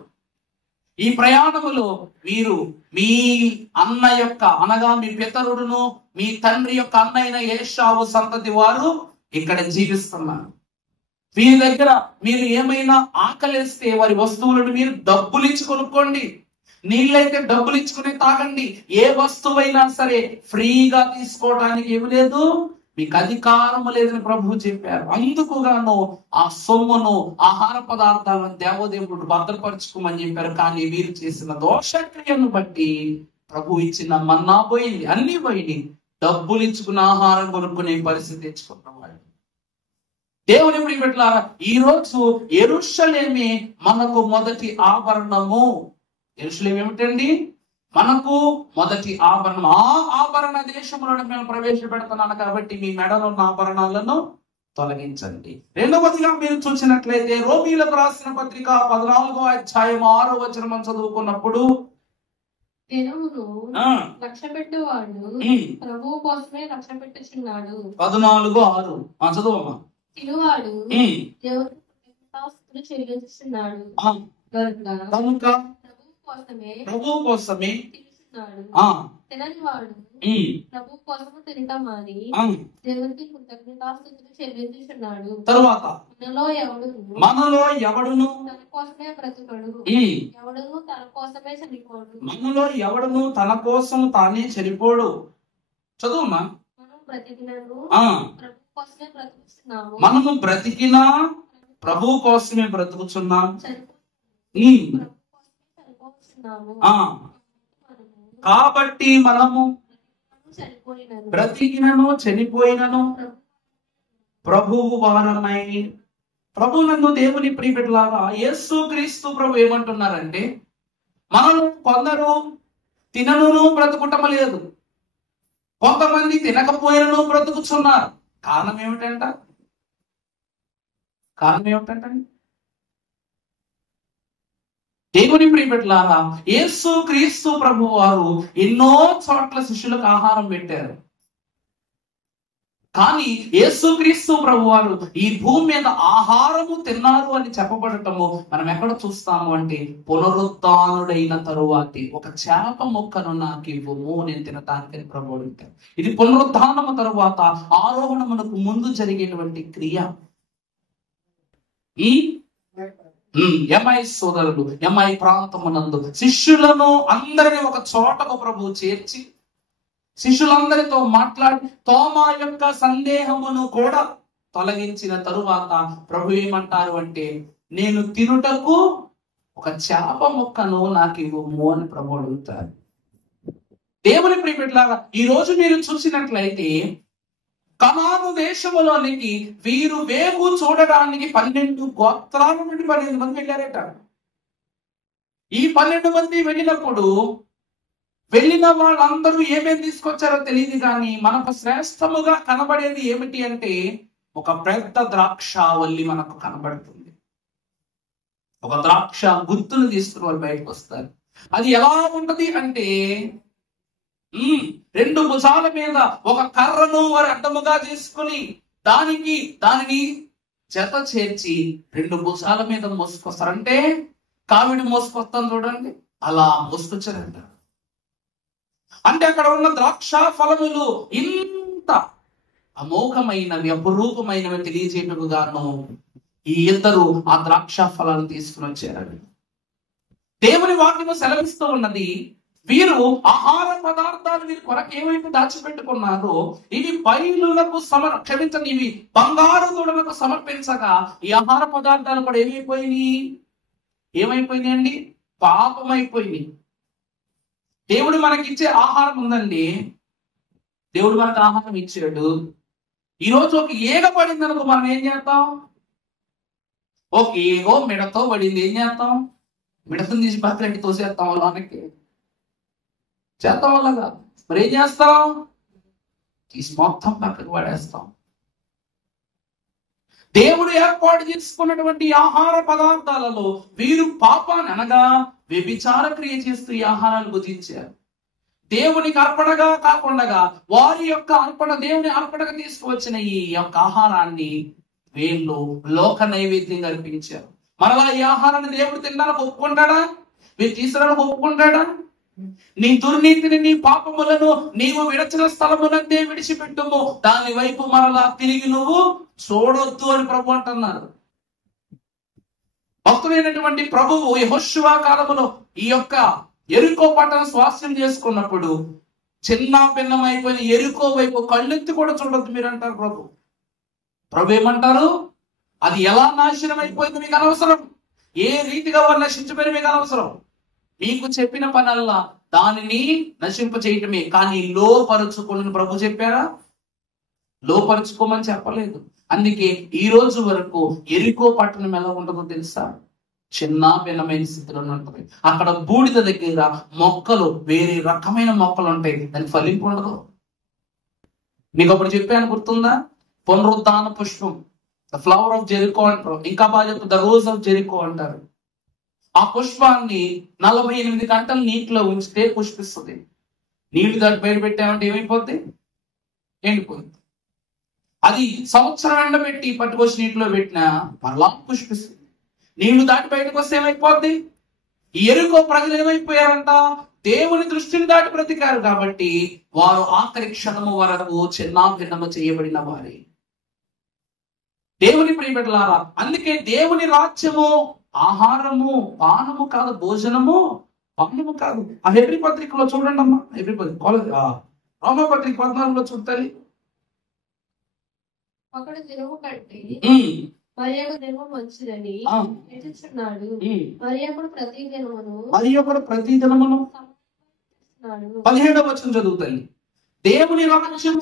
ఈ ప్రయాణములో వీరు మీ అన్న యొక్క అనగా మీ పితరుడును మీ తండ్రి యొక్క అన్న అయిన ఏషావు సంతతి వారు ఇక్కడ జీవిస్తున్నారు. వీరి దగ్గర మీరు ఏమైనా ఆకలిస్తే వారి వస్తువులను మీరు డబ్బులు ఇచ్చి కొనుక్కోండి. నీళ్ళైతే డబ్బులు ఇచ్చుకుని తాగండి. ఏ వస్తువైనా సరే ఫ్రీగా తీసుకోవడానికి ఏమి లేదు, మీకు అధికారము లేదని ప్రభువు చెప్పారు. అందుకుగాను ఆ సొమ్మును ఆహార పదార్థాలను దేవదేవుడు భద్రపరచుకోమని చెప్పారు. కానీ వీరు చేసిన దోషక్రియను బట్టి ప్రభు ఇచ్చిన మన్నా పోయింది, అన్ని పోయింది. డబ్బులు ఇచ్చుకున్న ఆహారం కొనుక్కునే పరిస్థితి తెచ్చుకున్నవాడు. దేవుని ప్రియబిడ్డలారా, ఈ రోజు యెరూషలేమే మనకు మొదటి ఆభరణము. యెరూషలేం ఏమిటండి? మనకు మొదటి ఆభరణం. ఆ ఆభరణ దేశంలో మేము ప్రవేశపెడుతున్నాను కాబట్టి మీ మెడలో ఉన్న ఆభరణాలను తొలగించండి. రెండవదిగా మీరు చూసినట్లయితే రోమీలకు రాసిన పత్రిక 14వ అధ్యాయం 6వ వచనం చదువుకున్నప్పుడు, దినమును లక్ష్యపెట్టువాడు ప్రభువు కోసమే లక్ష్యపెట్టుచున్నాడు. 14:6 చదువమ్మా. తినువాడు దేవుడు చెల్లిస్తున్నాడు కనుక ప్రభు కోసమే తినని వాడు ప్రభు కోసము తినటం అని దేవుడికి కృతజ్ఞతాస్తుతులు చెల్లించుచున్నాడు. తరువాత మనలో ఎవడును తన కోసమే బ్రతుకడు, ఎవడును తన కోసమే చనిపోడు. మనలో ఎవడును తన కోసం తానే చనిపోడు. చదువుమా. మనం బ్రతికినను ప్రభు కోసమే బ్రతుకుతున్నాము. మనము బ్రతికినా ప్రభు కోసమే బ్రతుకుతున్నాం. కాబట్టి మనము బ్రతికినను చనిపోయినను ప్రభువు వారమై. ప్రభువునందు దేవుని ప్రియబిడ్డలారా, యేసు క్రీస్తు ప్రభు ఏమంటున్నారంటే, మనలో కొందరు తినను బ్రతుకుటం లేదు, కొంతమంది తినకపోయినను బ్రతుకుతున్నారు. కారణం ఏమిటంట? దేవుని ప్రియబిడ్డలారా, యేసు క్రీస్తు ప్రభు వారు ఎన్నో చోట్ల శిష్యులకు ఆహారం పెట్టారు. కానీ యేసు క్రీస్తు ప్రభు వారు ఈ భూమి మీద ఆహారము తిన్నారు అని చెప్పబడటము మనం ఎక్కడ చూస్తాము అంటే, పునరుద్ధానుడైన తరువాతి ఒక చేప మొక్కను నాకు ఇవ్వము నేను తినటానికి ప్రభు అడుగుతారు. ఇది పునరుద్ధానము తరువాత ఆరోహణమునకు ముందు జరిగేటువంటి క్రియ. ఎంఐ సోదరులు ఎంఐ ప్రాంతమునందు శిష్యులను అందరినీ ఒక చోటకు ప్రభు చేర్చి శిష్యులందరితో మాట్లాడి తోమా యొక్క సందేహమును కూడా తొలగించిన తరువాత ప్రభు ఏమంటారు అంటే, నేను తినుటకు ఒక చేప ముక్కను నాకు ఇవ్వము అని ప్రభు అడుగుతారు. దేవుని ప్రియబిడ్డలారా, ఈ రోజు మీరు చూసినట్లయితే కనాను దేశములోనికి వీరు వేగు చూడడానికి 12 గోత్రాల నుండి 12 మంది వెళ్ళారట. ఈ 12 మంది వెళ్ళినప్పుడు వెళ్ళిన వాళ్ళందరూ ఏమేమి తీసుకొచ్చారో తెలియదు, కానీ మనకు శ్రేష్టముగా కనబడేది ఏమిటి అంటే, ఒక పెద్ద ద్రాక్షావల్లి మనకు కనబడుతుంది. ఒక ద్రాక్ష గుత్తును తీసుకుని వాళ్ళు బయటకు వస్తారు. అది ఎలా ఉంటది అంటే, 2 భుజాల మీద ఒక కర్రను వారు అడ్డముగా చేసుకుని దానిని జత చేర్చి 2 భుజాల మీద మోసుకొస్తారంటే, కావిడి మోసుకొస్తాను చూడండి, అలా మోసుకొచ్చారంట. అంటే అక్కడ ఉన్న ద్రాక్ష ఫలములు ఇంత అమోఘమైనవి, అపురూపమైనవి తెలియజేయటకు గాను ఈ ఇద్దరు ఆ ద్రాక్ష ఫలాలు తీసుకుని వచ్చారు. దేవుని వాక్యము సెలవిస్తూ ఉన్నది, వీరు ఆహార పదార్థాలు వీరి కొరకు ఏమైతే దాచిపెట్టుకున్నారో ఇవి బయలులకు క్షమించండి, ఇవి బంగారు దూడలకు సమర్పించగా ఈ ఆహార పదార్థాలు కూడా ఏమైపోయినాయి అండి? పాపమైపోయినాయి. దేవుడు మనకిచ్చే ఆహారం ఉందండి, దేవుడు మనకు ఆహారం ఇచ్చాడు. ఈరోజు ఒక ఈగ పడింది అనుకో, మనం ఏం చేస్తాం? ఒక ఈగో మిడతో పడింది, ఏం చేస్తాం? మిడతను తీసి పక్కకి తోసేస్తాం, వాళ్ళకి చేస్తాం అలాగా. మరి ఏం చేస్తాం? తీసి మొత్తం పక్కకు పడేస్తాం. దేవుడు ఏర్పాటు చేసుకున్నటువంటి ఆహార పదార్థాలలో వీరు పాపాన్ని అనగా వ్యభిచార క్రియ చేస్తూ ఈ ఆహారాలు భుజించారు. దేవునికి అర్పణగా కాకుండా వారి యొక్క అర్పణ, దేవుని అర్పణగా తీసుకువచ్చిన ఈ యొక్క ఆహారాన్ని వీళ్ళు లోక నైవేద్యంగా అర్పించారు. మరలా ఈ ఆహారాన్ని దేవుడు తినడానికి ఒప్పుకుంటాడా? వీరు తీసుకురావడానికి ఒప్పుకుంటాడా? నీ దుర్నీతిని, నీ పాపములను నీవు విడచిన స్థలమునందే విడిచిపెట్టుము, దాని వైపు మరలా తిరిగి నువ్వు చూడొద్దు అని ప్రభు అంటున్నారు. భక్తుడైనటువంటి ప్రభువు యెహోషువ కాలములో ఈ యొక్క యెరికో పట్టణం స్వాస్థ్యం చేసుకున్నప్పుడు చిన్న భిన్నమైపోయిన యెరికో వైపు కళ్ళెత్తి కూడా చూడొద్దు మీరు అంటారు ప్రభు ఏమంటారు? అది ఎలా నాశనం అయిపోయింది మీకు అనవసరం, ఏ రీతిగా వాళ్ళు నశించిపోయిన మీకు అనవసరం. మీకు చెప్పిన పనల్లా దానిని నశింప చేయటమే, కానీ లోపరుచుకోని ప్రభు చెప్పారా? లోపరుచుకోమని చెప్పలేదు. అందుకే ఈ రోజు వరకు యెరికో పట్టణం ఎలా ఉంటుందో తెలుసా? చిన్న భిన్నమైన స్థితిలో ఉంటుంది. అక్కడ బూడిద దగ్గర మొక్కలు, వేరే రకమైన మొక్కలు ఉంటాయి, దానికి ఫలింపు ఉండదు. మీకు అప్పుడు చెప్పాను, గుర్తుందా? పునరుద్ధాన పుష్పం, ద ఫ్లవర్ ఆఫ్ జెరికో అంటారు. ఇంకా బాగా చెప్తారు, ద రోజ్ ఆఫ్ జెరికో అంటారు. ఆ పుష్పాన్ని 48 గంటలు నీటిలో ఉంచితే పుష్పిస్తుంది. నీళ్లు దాటి బయట పెట్టామంటే ఏమైపోద్ది? ఎండిపోయింది. అది సంవత్సరం ఎండబెట్టి పట్టుకొచ్చి నీటిలో పెట్టినా మరలా పుష్పిస్తుంది. నీళ్లు దాటి బయటకు వస్తే ఏమైపోద్ది? యెరికో ప్రజలు ఏమైపోయారంట? దేవుని దృష్టిని దాటి బ్రతికారు కాబట్టి వారు ఆఖరి క్షణము వరకు చిన్నాభిన్నము చేయబడిన వారి. దేవుని ప్రియబిడ్డలారా, అందుకే దేవుని రాజ్యము ఆహారము పానము కాదు, భోజనము పానము కాదు. ఆ హెబ్రీ పత్రికలో చూడండి అమ్మా, హెబ్రీ పత్రిక రోమా పత్రిక 14లో చూడాలి. ఒకడు దినము కంటే మరి ఒక దినము మంచిదని ఎదుర్చున్నాడు. మరి ఒకడు ప్రతి దినమును 17వ వచనం చదువుతాయి. దేవుని రాజ్యం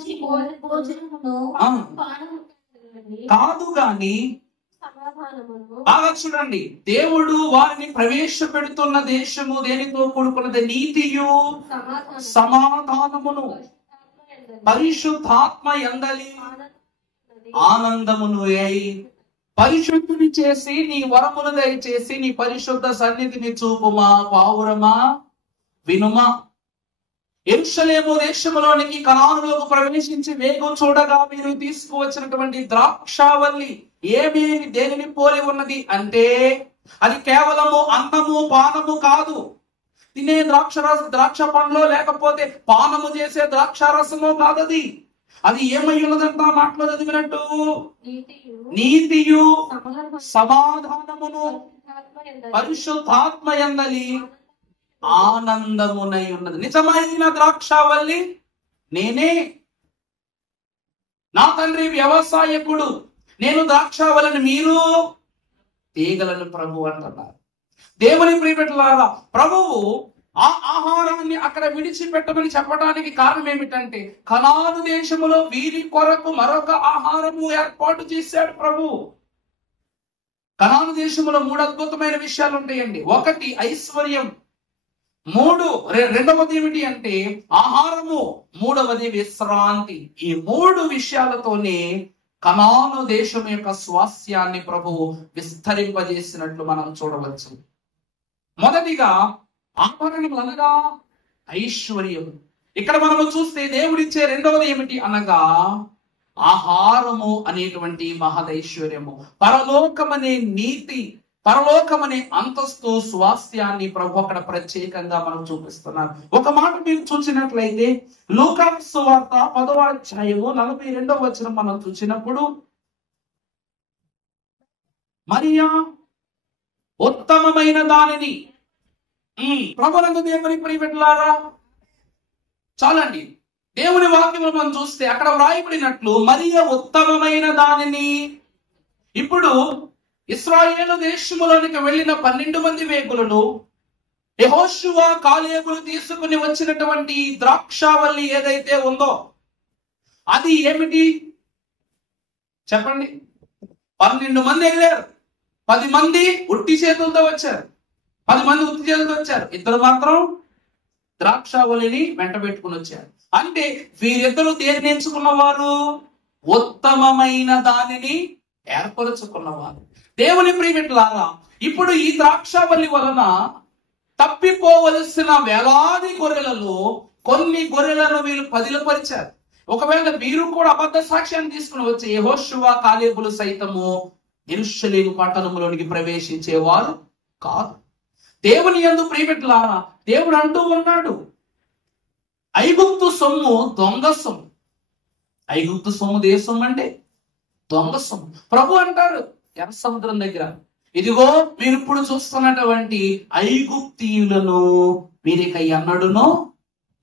కాదు గాని బాగా చూడండి, దేవుడు వారిని ప్రవేశపెడుతున్న దేశము దేనితో కూడుకున్నది? నీతియు సమాధానమును పరిశుద్ధాత్మ యందలి ఆనందమును అయి పరిశుద్ధుని చేసి నీ వరమును దయచేసి నీ పరిశుద్ధ సన్నిధిని చూపుమా పావురమా వినుమా. యెరూషలేము దేశములోనికి కనానులోకి ప్రవేశించి వేగం చూడగా మీరు తీసుకువచ్చినటువంటి ద్రాక్షావల్లి ఏమేమి దేనిని పోలి ఉన్నది అంటే అది కేవలము అన్నము పానము కాదు. తినే ద్రాక్ష పండ్లో లేకపోతే పానము చేసే ద్రాక్షారసము కాదది. అది ఏమై ఉన్నదంట? మాటలో చదివినట్టు నీతియు సమాధానమును పరిశుద్ధాత్మ యందలి ఆనందమునై ఉన్నది. నిజమైన ద్రాక్షావల్లి నేనే, నా తండ్రి వ్యవసాయకుడు, నేను ద్రాక్షావల్లిని, మీరు తీగలను ప్రభు అంటున్నారు. దేవుని ప్రియబిడ్డలారా, ప్రభువు ఆ ఆహారాన్ని అక్కడ విడిచిపెట్టమని చెప్పడానికి కారణం ఏమిటంటే కనాను దేశములో వీరి కొరకు మరొక ఆహారము ఏర్పాటు చేశాడు ప్రభు. కనాను దేశంలో 3 అద్భుతమైన విషయాలు ఉంటాయండి. ఒకటి ఐశ్వర్యం, రెండవది ఏమిటి అంటే ఆహారము, మూడవది విశ్రాంతి. ఈ 3 విషయాలతోనే కనాను దేశం యొక్క స్వాస్థ్యాన్ని ప్రభువు విస్తరింపజేసినట్లు మనం చూడవచ్చు. మొదటిగా ఆభరణములు అనగా ఐశ్వర్యం. ఇక్కడ మనము చూస్తే దేవుడిచ్చే రెండవది ఏమిటి అనగా ఆహారము అనేటువంటి మహదైశ్వర్యము. పరలోకమనే నీతి, పరలోకమనే అంతస్తు, స్వాస్థ్యాన్ని ప్రభు అక్కడ ప్రత్యేకంగా మనం చూపిస్తున్నారు. ఒక మాట మీరు చూసినట్లయితే లూకా సువార్త 10వ అధ్యాయము 42వ వచనం మనం చూసినప్పుడు, మరియా ఉత్తమమైన దానిని ప్రభునందు దేవుని ప్రియబిడ్డలారా, చాలండి. దేవుని వాక్యములు మనం చూస్తే అక్కడ వ్రాయబడినట్లు మరియ ఉత్తమమైన దానిని. ఇప్పుడు ఇశ్రాయేలు దేశములోనికి వెళ్ళిన 12 మంది వేగులను యెహోషువ కాలేబులు తీసుకుని వచ్చినటువంటి ద్రాక్షావల్లి ఏదైతే ఉందో అది ఏమిటి చెప్పండి? 12 మంది వెళ్ళారు, 10 మంది ఉట్టి చేతులతో వచ్చారు, 10 మంది ఉట్టి చేతులతో వచ్చారు, 2 మాత్రం ద్రాక్షావళిని వెంట పెట్టుకుని వచ్చారు. అంటే వీరిద్దరూ దేనిని ఎంచుకున్నవారు? ఉత్తమమైన దానిని ఏర్పరచుకున్నవారు. దేవుని ప్రియబిడ్డలారా, ఇప్పుడు ఈ ద్రాక్షావళి వలన తప్పిపోవలసిన వేలాది గొర్రెలలో కొన్ని గొర్రెలను వీరు పదిలపరిచారు. ఒకవేళ వీరు కూడా అబద్ధ సాక్ష్యాన్ని తీసుకుని వచ్చే యెహోషువ కాలేబులు సైతము యెరూషలేము పట్టణంలోనికి ప్రవేశించేవారు కాదు. దేవుని యందు ప్రియబిడ్డలారా, దేవుడు అంటూ ఉన్నాడు, ఐగుప్తు సొమ్ము దొంగ సొమ్ము. ఐగుప్తు సొమ్ము దేశం అంటే దొంగ సొమ్ము. ప్రభు అంటారు ఎర్ర సముద్రం దగ్గర, ఇదిగో మీరు ఇప్పుడు చూస్తున్నటువంటి ఐగుప్తీయులను మీరిక ఎన్నడునో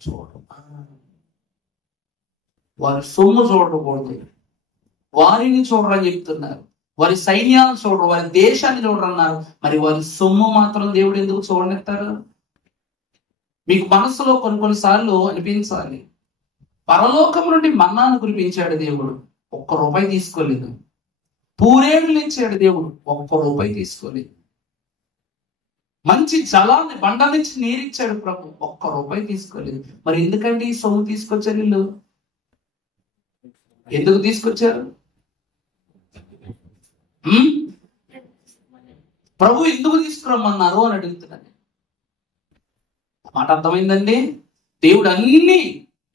చూడరు. వారి సొమ్ము చూడకూడదు, వారిని చూడరని చెప్తున్నారు. వారి సైన్యాలను చూడరు, వారి దేశాన్ని చూడరు అన్నారు. మరి వారి సొమ్ము మాత్రం దేవుడు ఎందుకు చూడనిస్తారు? మీకు మనసులో కొన్నిసార్లు అనిపించాలి, పరలోకం నుండి మన్నాను కురిపించాడు దేవుడు, 1 రూపాయి తీసుకోలేదు. పూరేళ్ళు ఇచ్చాడు దేవుడు, 1 రూపాయి తీసుకోలేదు. మంచి జలాన్ని బండ నుంచి నీరిచ్చాడు ప్రభు, 1 రూపాయి తీసుకోలేదు. మరి ఎందుకండి ఈ సొమ్ము తీసుకొచ్చారు వీళ్ళు? ఎందుకు తీసుకొచ్చారు? ప్రభు ఎందుకు తీసుకురమ్మన్నారు అని అడుగుతున్నాను. మాట అర్థమైందండి? దేవుడు అన్ని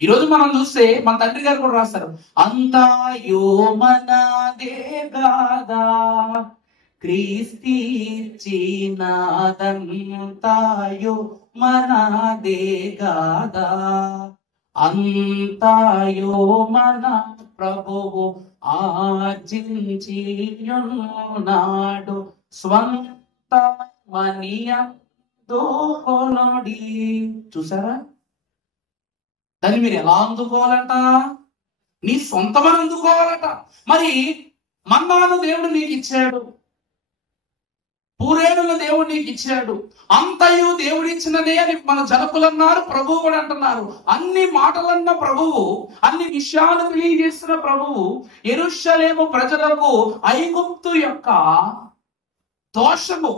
ఈరోజు మనం చూస్తే మన తండ్రి గారు కూడా రాస్తారు, అంతాయో మనదే గాదా క్రీస్తీచినాదంతాయో మనదే గాదా, అంతాయో మన ప్రభువు ఆర్జించియున్నాడు స్వంత మనియ దోకొనడి. చూసారా? దాన్ని మీరు ఎలా అందుకోవాలట? నీ సొంతమని అందుకోవాలట. మరి మన్నాను దేవుడు నీకు ఇచ్చాడు, పూరేణులు దేవుడు నీకు ఇచ్చాడు, అంతయు దేవుడు ఇచ్చినదే అని మన జనకులు అన్నారు, ప్రభువు కూడా అంటున్నారు. అన్ని మాటలన్న ప్రభువు, అన్ని విషయాలు తెలియజేస్తున్న ప్రభువు యెరూషలేము ప్రజలకు ఐగుప్తు యొక్క దోషము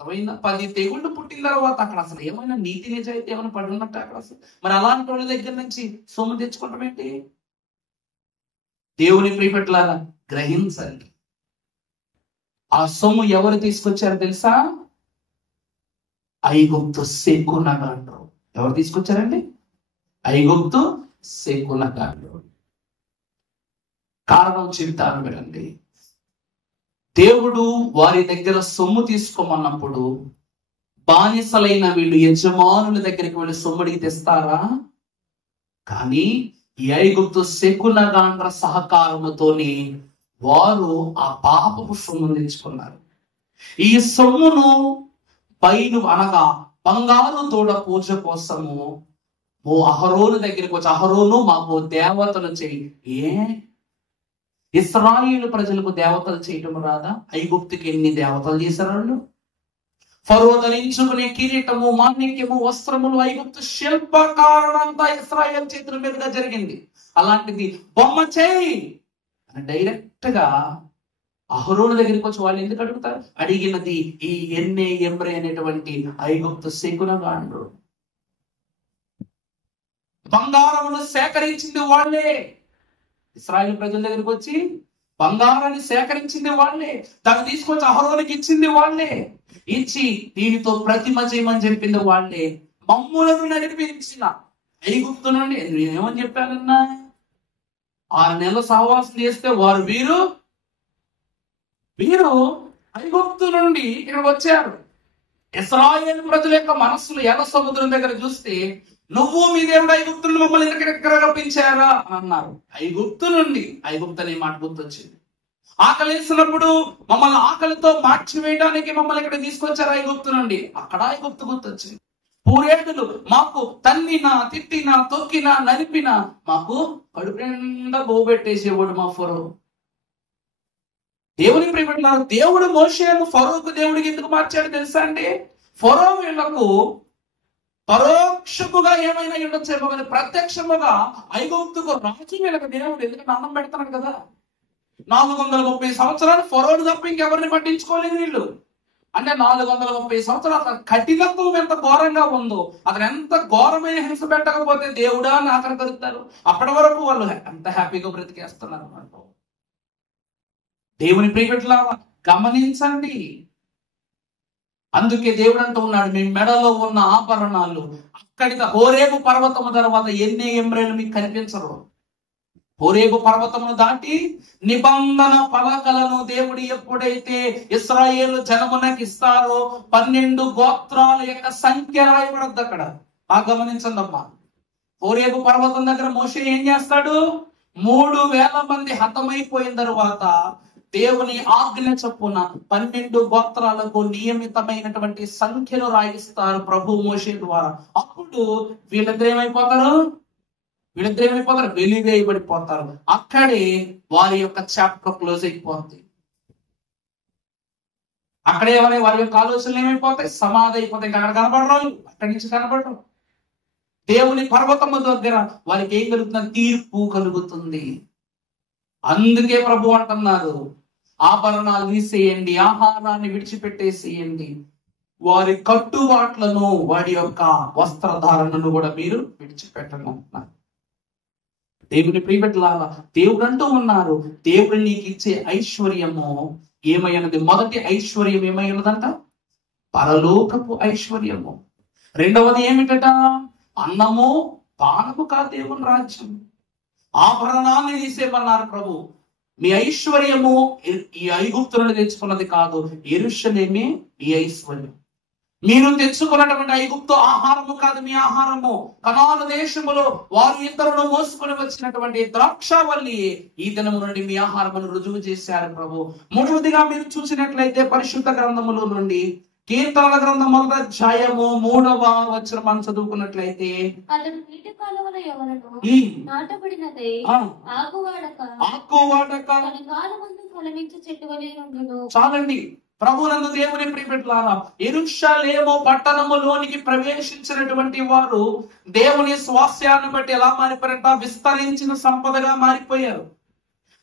10 తెగుళ్ళు పుట్టిన తర్వాత అక్కడ అసలు ఏమైనా నీతి నిజాయితీ ఏమైనా పడి ఉన్నట్టు అక్కడ అసలు. మరి అలాంటి వాళ్ళ దగ్గర నుంచి సొమ్ము తెచ్చుకోవటం ఏంటి? దేవుని ప్రియబిడ్డలారా గ్రహించండి, ఆ సొమ్ము ఎవరు తీసుకొచ్చారో తెలుసా? ఐగుప్తు శకునగాండ్రు. ఎవరు తీసుకొచ్చారండి? ఐగుప్తు శకునగాండ్రు. కారణం చెబుతాను వినండి. దేవుడు వారి దగ్గర సొమ్ము తీసుకోమన్నప్పుడు బానిసలైన వీళ్ళు యజమానుల దగ్గరికి వెళ్ళి సొమ్ముడికి తెస్తారా? కానీ ఈ ఐగుప్తు శకునగాండ్ర సహకారముతోని వారు ఆ పాపపు సొమ్మును తెచ్చుకున్నారు. ఈ సొమ్మును పైను అనగా బంగారు తోడ పూజ కోసము అహరోను దగ్గరికి వచ్చి, అహరోను మాకు దేవతలు చేయి. ఇశ్రాయేలు ప్రజలకు దేవతలు చేయటం రాదా? ఐగుప్తుకి ఎన్ని దేవతలు చేశారు వాళ్ళు? ఫరో ధరించుకునే కిరీటము, మాణిక్యము, వస్త్రములు ఐగుప్తు శిల్పకారణంతా ఇశ్రాయేలు చేతుల మీదుగా జరిగింది. అలాంటిది బొమ్మ చేయి అని డైరెక్ట్ గా అహరోను దగ్గరికి వచ్చి వాళ్ళు ఎందుకు అడుగుతారు? అడిగినది ఈ ఎమ్రే అనేటువంటి ఐగుప్తు శకునగాండ్రు. బంగారమును సేకరించింది వాళ్ళే. ఇశ్రాయేలు ప్రజల దగ్గరికి వచ్చి బంగారాన్ని సేకరించింది వాళ్ళే, దాన్ని తీసుకొచ్చి అహరోనుకి ఇచ్చింది వాళ్ళే. ఇచ్చి దీనితో ప్రతిమ చేయమని చెప్పింది వాళ్ళే. మమ్ములను నడిపించిన ఐగుప్తు నుండి నేనేమని చెప్పానన్నా, 6 నెలల సహవాసం చేస్తే వారు వీరు ఐగుప్తు నుండి ఇక్కడికి వచ్చారు. ఇశ్రాయేలు ప్రజల యొక్క మనస్సులు ఎర్ర సముద్రం దగ్గర చూస్తే, నువ్వు మీ దేవుడు ఐగుప్తు నుండి మమ్మల్ని ఇక్కడ రప్పించారా అని అన్నారు. ఐగుప్తు నుండి, ఐగుప్తు అనే మాట గుర్తొచ్చింది. ఆకలేసినప్పుడు మమ్మల్ని ఆకలితో మార్చివేయడానికి మమ్మల్ని ఇక్కడ తీసుకొచ్చారు ఐగుప్తు నుండి. అక్కడ ఐగుప్తు గుర్తొచ్చింది. పూరేడులు మాకు తన్నినా, తిట్టినా, తొక్కినా, నలిపినా మాకు కడుపు నిండా బోబెట్టేసేవాడు మా ఫరో. దేవుని ప్రియమైన దేవుడు మోషేను ఫరోకు దేవుడికి ఎందుకు మార్చాడు తెలుసా అండి? ఫరో వీళ్లకు పరోక్షముగా ఏమైనా ఉండొచ్చేమో కానీ ప్రత్యక్షముగా ఐగుప్తుకు రాజు వీళ్ళకి దేవుడు, ఎందుకంటే అన్నం పెడతాడు కదా. 430 సంవత్సరాలు ఫరోను తప్ప ఇంకెవరిని పట్టించుకోలేదు వీళ్ళు. అంటే 430 సంవత్సరాలు అతను కఠినత్వం ఎంత ఘోరంగా ఉందో, అతను ఎంత ఘోరమైన హింస పెట్టకపోతే దేవుడా అని ఆఖరి కలుగుతారు. అప్పటి వరకు వాళ్ళు ఎంత హ్యాపీగా బ్రతికేస్తున్నారు అన్నమాట. దేవుని ప్రియపెట్టలారా గమనించండి. అందుకే దేవుడు అంటూ ఉన్నాడు, మీ మెడలో ఉన్న ఆభరణాలు అక్కడి హోరేబు పర్వతము తర్వాత ఎన్ని ఎమ్రేలు మీకు కనిపించరు. హోరేబు పర్వతమును దాటి నిబంధన పలకలను దేవుడు ఎప్పుడైతే ఇశ్రాయేలు జనమునకి ఇస్తారో 12 గోత్రాల యొక్క సంఖ్య రాయబడద్దు అక్కడ. గమనించండి అమ్మా. హోరేబు పర్వతం దగ్గర మోషే ఏం చేస్తాడు? 3000 మంది హతమైపోయిన తరువాత దేవుని ఆజ్ఞ చొప్పున 12 గోత్రాలకు నియమితమైనటువంటి సంఖ్యను రాయిస్తారు ప్రభు మోషే ద్వారా. అప్పుడు వీళ్ళిద్దరు ఏమైపోతారు? వెలివేయబడిపోతారు. అక్కడే వారి యొక్క చాప్టర్ క్లోజ్ అయిపోతుంది. అక్కడే వారి యొక్క ఆలోచనలు ఏమైపోతాయి? సమాధి అయిపోతాయి. అక్కడ కనపడరు, అక్కడి నుంచి కనపడరు. దేవుని పర్వతము దగ్గర వారికి ఏం కలుగుతుంది? తీర్పు కలుగుతుంది. అందుకే ప్రభు అంటున్నారు, ఆభరణాలు తీసేయండి, ఆహారాన్ని విడిచిపెట్టేసేయండి, వారి కట్టుబాట్లను, వాడి యొక్క వస్త్రధారణను కూడా మీరు విడిచిపెట్టండి అంటున్నారు. దేవుని ప్రియబిడ్డలారా దేవుడు అంటూ ఉన్నారు, దేవుడు నీకు ఇచ్చే ఐశ్వర్యము ఏమైనది? మొదటి ఐశ్వర్యం ఏమైనదంట? పరలోకపు ఐశ్వర్యము. రెండవది ఏమిటట? అన్నము పానము కాదు దేవుని రాజ్యం. ఆభరణాన్ని తీసేమన్నారు ప్రభు. మీ ఐశ్వర్యము ఈ ఐగుప్తులను తెచ్చుకున్నది కాదు, యెరూషలేమే మీ ఐశ్వర్యం. మీరు తెచ్చుకున్నటువంటి ఐగుప్తు ఆహారము కాదు మీ ఆహారము. కనాను దేశములో వారు ఇతరులను మోసుకొని వచ్చినటువంటి ద్రాక్షావల్లి ఈ దినము నుండి మీ ఆహారమును రుజువు చేశారు ప్రభు. మూడవదిగా మీరు చూసినట్లయితే పరిశుద్ధ గ్రంథములో నుండి కీర్తనల గ్రంథం 1వ అధ్యాయము 3వ వచనం మనం చదువుకున్నట్లయితే, అతడు నీటి కాలువల ఎవరను నాటబడినదై ఆకువాడక తన కాలమందు ఫలమించు చెట్టు వలె ఉండును. చాలండి. ప్రభువునందు దేవుని ప్రియబిడ్డలారా, యెరూషలేము పట్టణములోనికి ప్రవేశించినటువంటి వారు దేవుని స్వాస్యాన్ని బట్టి ఎలా మారిపోయారంట? విస్తరించిన సంపదగా మారిపోయారు.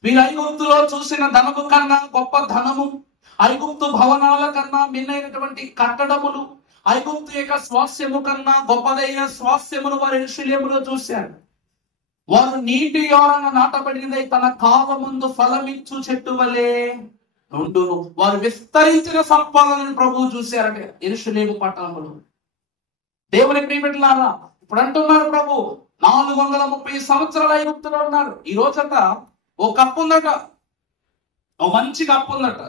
వీరు ఐగుప్తులో చూసిన ధనము కన్నా గొప్ప ధనము, ఐగుప్తు భవనాల కన్నా మిన్నైనటువంటి కట్టడములు, ఐగుప్తు యొక్క స్వాస్యము కన్నా గొప్పదైన స్వాస్యమును వారు యెరూషలేములో చూశారు. వారు నీటి యోరన నాటబడినదై తన కాలమందు ఫలమిచ్చు చెట్టు వలె ఉండును. వారు విస్తరించిన సంపదలను ప్రభువు చూశారట యెరూషలేము పట్టణములో. దేవుని ప్రియబిడ్డలారా, ఇప్పుడు అంటున్నారు ప్రభు 430 సంవత్సరాలు ఐగుప్తులో ఉన్నారు. ఈ రోజట ఓ కప్పు ఉందట, ఓ మంచి కప్పు ఉందట.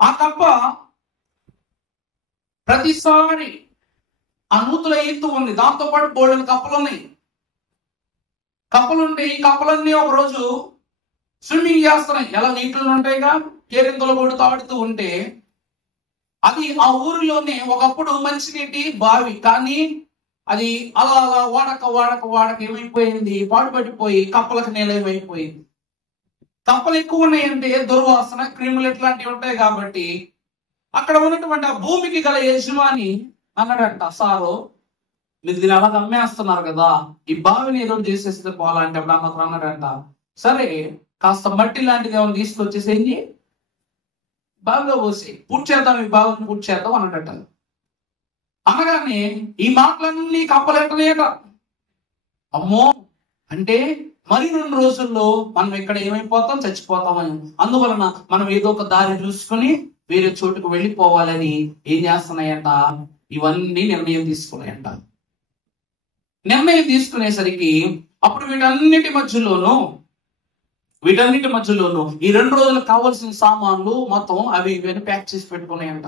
ఆ కప్ప ప్రతిసారి ఆ నూతుల ఎత్తు ఉంది, దాంతో పాటు బోల్డెన్ కప్పలు ఉన్నాయి. కప్పలుంటే ఈ కప్పలన్నీ ఒక రోజు స్విమ్మింగ్ చేస్తున్నాయి. ఎలా నీటిలో ఉంటాయిగా, కేరింతలు కొడుతూ ఆడుతూ ఉంటే అది ఆ ఊరిలోనే ఒకప్పుడు మంచినీటి బావి, కానీ అది అలా అలా వాడక ఏమైపోయింది? పాడుపడిపోయి కప్పలకు నేలమైపోయింది. కప్పలు ఎక్కువ ఉన్నాయంటే దుర్వాసన, క్రిములు ఇట్లాంటివి ఉంటాయి కాబట్టి అక్కడ ఉన్నటువంటి ఆ భూమికి గల యజమాని అన్నాడంట, సారు మీరు దీన్ని అలాగ అమ్మేస్తున్నారు కదా, ఈ బావిని ఏదో చేసేస్తే పోవాలంటే అప్పుడు అన్నప్పుడు అన్నాడంట, సరే కాస్త మట్టి లాంటిది ఏమైనా తీసుకొచ్చేసేయండి, బావిలో పోసి పూర్తి చేద్దాం, ఈ బావిని పూర్తి చేద్దాం అన్నట. అనగానే ఈ మాటలన్నీ కప్పలేటనేట. అమ్మో, అంటే మరి 2 రోజుల్లో మనం ఇక్కడ ఏమైపోతాం? చచ్చిపోతామని. అందువలన మనం ఏదో ఒక దారి చూసుకుని వేరే చోటుకు వెళ్ళిపోవాలని ఏం చేస్తున్నాయంట? ఇవన్నీ నిర్ణయం తీసుకున్నాయంట. నిర్ణయం తీసుకునేసరికి అప్పుడు వీటన్నిటి మధ్యలోనూ ఈ 2 రోజులకు కావాల్సిన సామాన్లు మొత్తం అవి ఇవన్నీ ప్యాక్ చేసి పెట్టుకున్నాయంట.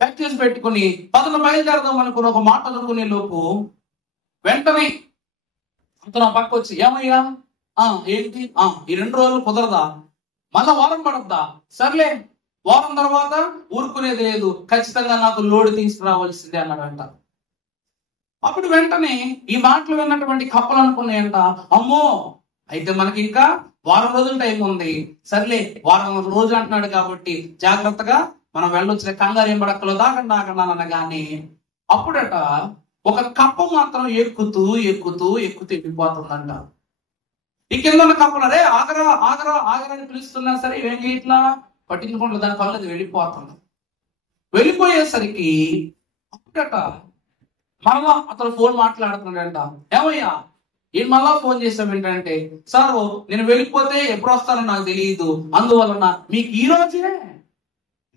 ప్యాక్ చేసి పెట్టుకుని పదన బయలుదేరదాం అనుకుని ఒక మాట అనుకునే లోపు వెంటనే అతను పక్క వచ్చి, ఏమయ్యా ఏంటి ఈ 2 రోజులు కుదరదా, మళ్ళా వారం పడద్దా, సర్లే వారం తర్వాత ఊరుకునేది లేదు, ఖచ్చితంగా నాకు లోడు తీసుకురావాల్సిందే అన్నాడంట. అప్పుడు వెంటనే ఈ మాటలు విన్నటువంటి కప్పలు అనుకున్నాయంట, అమ్మో అయితే మనకి ఇంకా వారం రోజులు టైం ఉంది, సర్లే వారం రోజులు అంటున్నాడు కాబట్టి జాగ్రత్తగా మనం వెళ్ళొచ్చిన, కంగారు ఏం పడక్కలో దాకండి అనగానే అప్పుడట ఒక కప్ప మాత్రం ఎక్కుతూ వెళ్ళిపోతుందంట. ఈ కింద ఉన్న కప్పలు అరే ఆగరా ఆగరా ఆగరా అని పిలుస్తున్నా సరే ఏం చేయట్లా, పట్టించుకుంటూ దాని వల్ల అది వెళ్ళిపోతుంది. వెళ్ళిపోయేసరికి అప్పుడట మరలా అతను ఫోన్ మాట్లాడుతున్నాడంట, ఏమయ్యా ఈయన మళ్ళా ఫోన్ చేసాం ఏంటంటే, సారు నేను వెళ్ళిపోతే ఎప్పుడు వస్తానో నాకు తెలియదు, అందువలన మీకు ఈ రోజే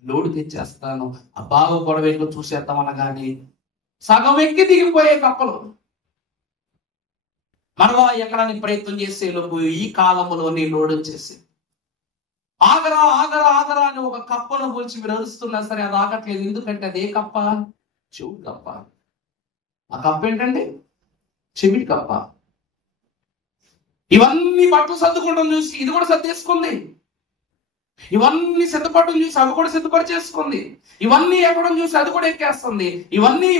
లోడు తెచ్చేస్తాను, ఆ బాగా గొడవ చూసేద్దాం అనగాని సగం ఎక్కి దిగిపోయే కప్పలు మరలా ఎక్కడానికి ప్రయత్నం చేసే లోపు ఈ కాలంలో నీ లోడు వచ్చేసి ఆగరా ఆగరా ఆగరా అని ఒక కప్పను గురించి మీరు అరుస్తున్నా సరే అది ఆగట్లేదు. ఎందుకంటే అదే కప్ప, చెవిటి కప్ప. ఆ కప్ప ఏంటంటే చెవిటి కప్ప. ఇవన్నీ బట్టలు సర్దుకోవడం చూసి ఇది కూడా సర్దేసుకుంది, ఇవన్నీ సిద్ధపడడం చూసి అవి కూడా సిద్ధపడి చేసుకుంది, ఇవన్నీ ఎక్కడం చూసి అది కూడా ఎక్కేస్తుంది, ఇవన్నీ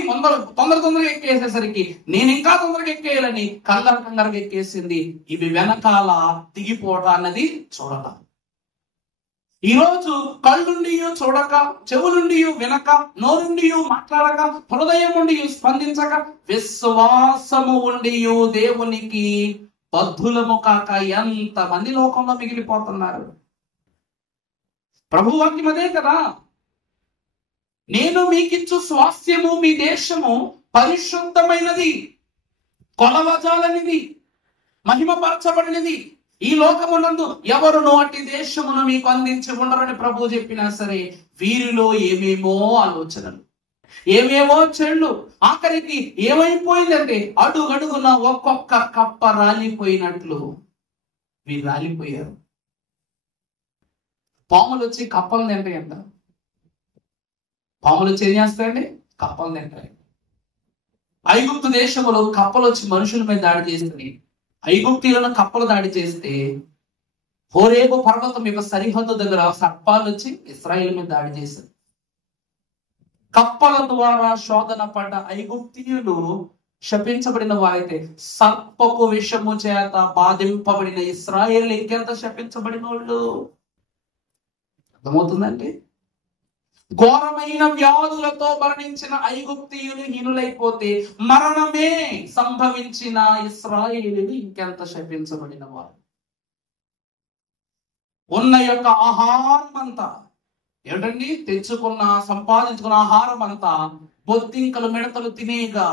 తొందరగా ఎక్కేసేసరికి నేను ఇంకా తొందరగా ఎక్కేయాలని కంగారుగా ఎక్కేసింది. ఇవి వెనకాల దిగిపోవడం అన్నది చూడక, ఈరోజు కళ్ళుండి చూడక, చెవులుండి వినక, నోరుండి మాట్లాడక, హృదయం ఉండి స్పందించక, విశ్వాసము ఉండి దేవునికి బద్ధులము కాక ఎంతమంది లోకంలో మిగిలిపోతున్నారు. ప్రభు వాక్యం అదే కదా, నేను మీకిచ్చు స్వాస్థ్యము మీ దేశము పరిశుద్ధమైనది, కొలవజాలనిది, మహిమపరచబడినది, ఈ లోకమునందు ఎవరునో అట్టి దేశమును మీకు అందించి ఉండరని ప్రభు చెప్పినా సరే వీరిలో ఏమేమో ఆలోచనలు, ఏమేమో చెళ్ళు, ఆఖరికి ఏమైపోయిందంటే అడుగడుగున ఒక్కొక్క కప్ప రాలిపోయినట్లు వీరు రాలిపోయారు. పాములు వచ్చి కప్పలు తింటాయంట, పాములు వచ్చి ఏం చేస్తాయండి, కప్పలు తింటాయి. ఐగుప్తు దేశంలో కప్పలు వచ్చి మనుషుల మీద దాడి చేస్తుంది. ఐగుప్తీయులను కప్పలు దాడి చేస్తే హోరేబు పర్వతం యొక్క సరిహద్దు దగ్గర సర్పాలు వచ్చి ఇశ్రాయేలు మీద దాడి చేశారు. కప్పల ద్వారా శోధన పడ్డ ఐగుప్తీయులు శపించబడిన వారైతే సర్పపు విషము చేత బాధింపబడిన ఇశ్రాయేలు ఇంకెంత శపించబడిన వాళ్ళు. అర్థమవుతుందండి? ఘోరమైన వ్యాధులతో మరణించిన ఐగుప్తీయులు హీనులైపోతే మరణమే సంభవించిన ఇశ్రాయేలీయులు ఇంకెంత శపించబడిన వారు. ఉన్న యొక్క ఆహారం అంతా ఏమిటండి, సంపాదించుకున్న ఆహారం అంతా బొద్దింకలు మిడతలు తినేగా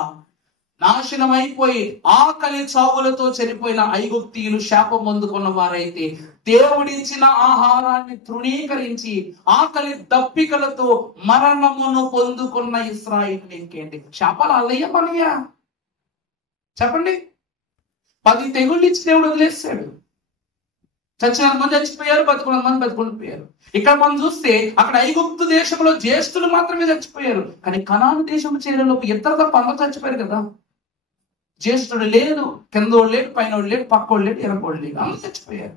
నాశనం అయిపోయి ఆకలి చావులతో చనిపోయిన ఐగుప్తీయులు శాపం పొందుకున్న వారైతే దేవుడిచ్చిన ఆహారాన్ని తృణీకరించి ఆకలి దప్పికలతో మరణమును పొందుకున్న ఇశ్రాయేలు ఇంకేంటి శాపాలు అల్లయ్య మనయ్యా చెప్పండి. 10 తెగుళ్ళు ఇచ్చి దేవుడు వదిలేస్తాడు. చచ్చిన మంది చచ్చిపోయారు, బతుకున్న మంది బతుకుండిపోయారు. ఇక్కడ మనం చూస్తే అక్కడ ఐగుప్తు దేశంలో జ్యేష్ఠులు మాత్రమే చచ్చిపోయారు, కానీ కనాను దేశం చేరేలోపు ఇద్దరు తప్ప అందరూ చచ్చిపోయారు కదా. జ్యేష్ఠుడు లేదు, కిందోడు లేడు, పైనోడు లేడు, పక్కోడు లేడు, ఎరకోడు లేడు, అందరూ చచ్చిపోయారు.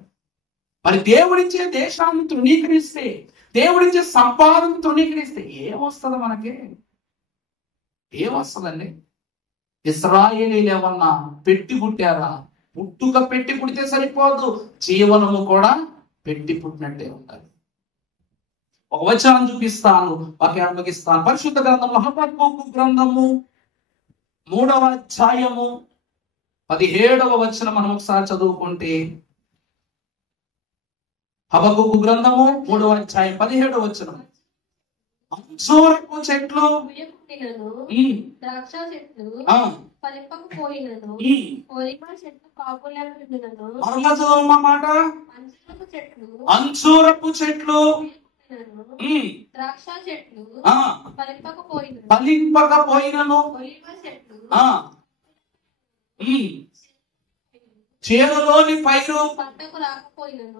మరి దేవుడిచ్చే దేశాన్ని తృణీకరిస్తే, దేవుడిచ్చే సంపాదన తృణీకరిస్తే ఏమొస్తుంది మనకి? ఏమొస్తుందండి? ఇశ్రాయేలీయులు ఏమన్నా పెట్టి పుట్టారా? పుట్టుక పెట్టి పుడితే సరిపోదు, జీవనము కూడా పెట్టి పుట్టినట్టే ఉండాలి. ఒక వచనం చూపిస్తాను, వాక్యాన్ని ముగిస్తాను. పరిశుద్ధ గ్రంథం హబక్కూకు గ్రంథము 3వ అధ్యాయము 17వ వచనం మనం ఒకసారి చదువుకుంటే, హబక్కూకు గ్రంథము 3వ అధ్యాయం 17వ వచనం. అంజూరపు చెట్లు, ద్రాక్ష చెట్లు ఫలింపకపోయినను, ఒలీవ చెట్లు కాపులేకుండునను. మరలా చదువు మాట. అంజూరపు చెట్లు ద్రాక్ష చెట్లు ఫలింపకపోయినను, ఒలీవ చెట్లు చేనులోని పైరు పంటకు రాకపోయినను,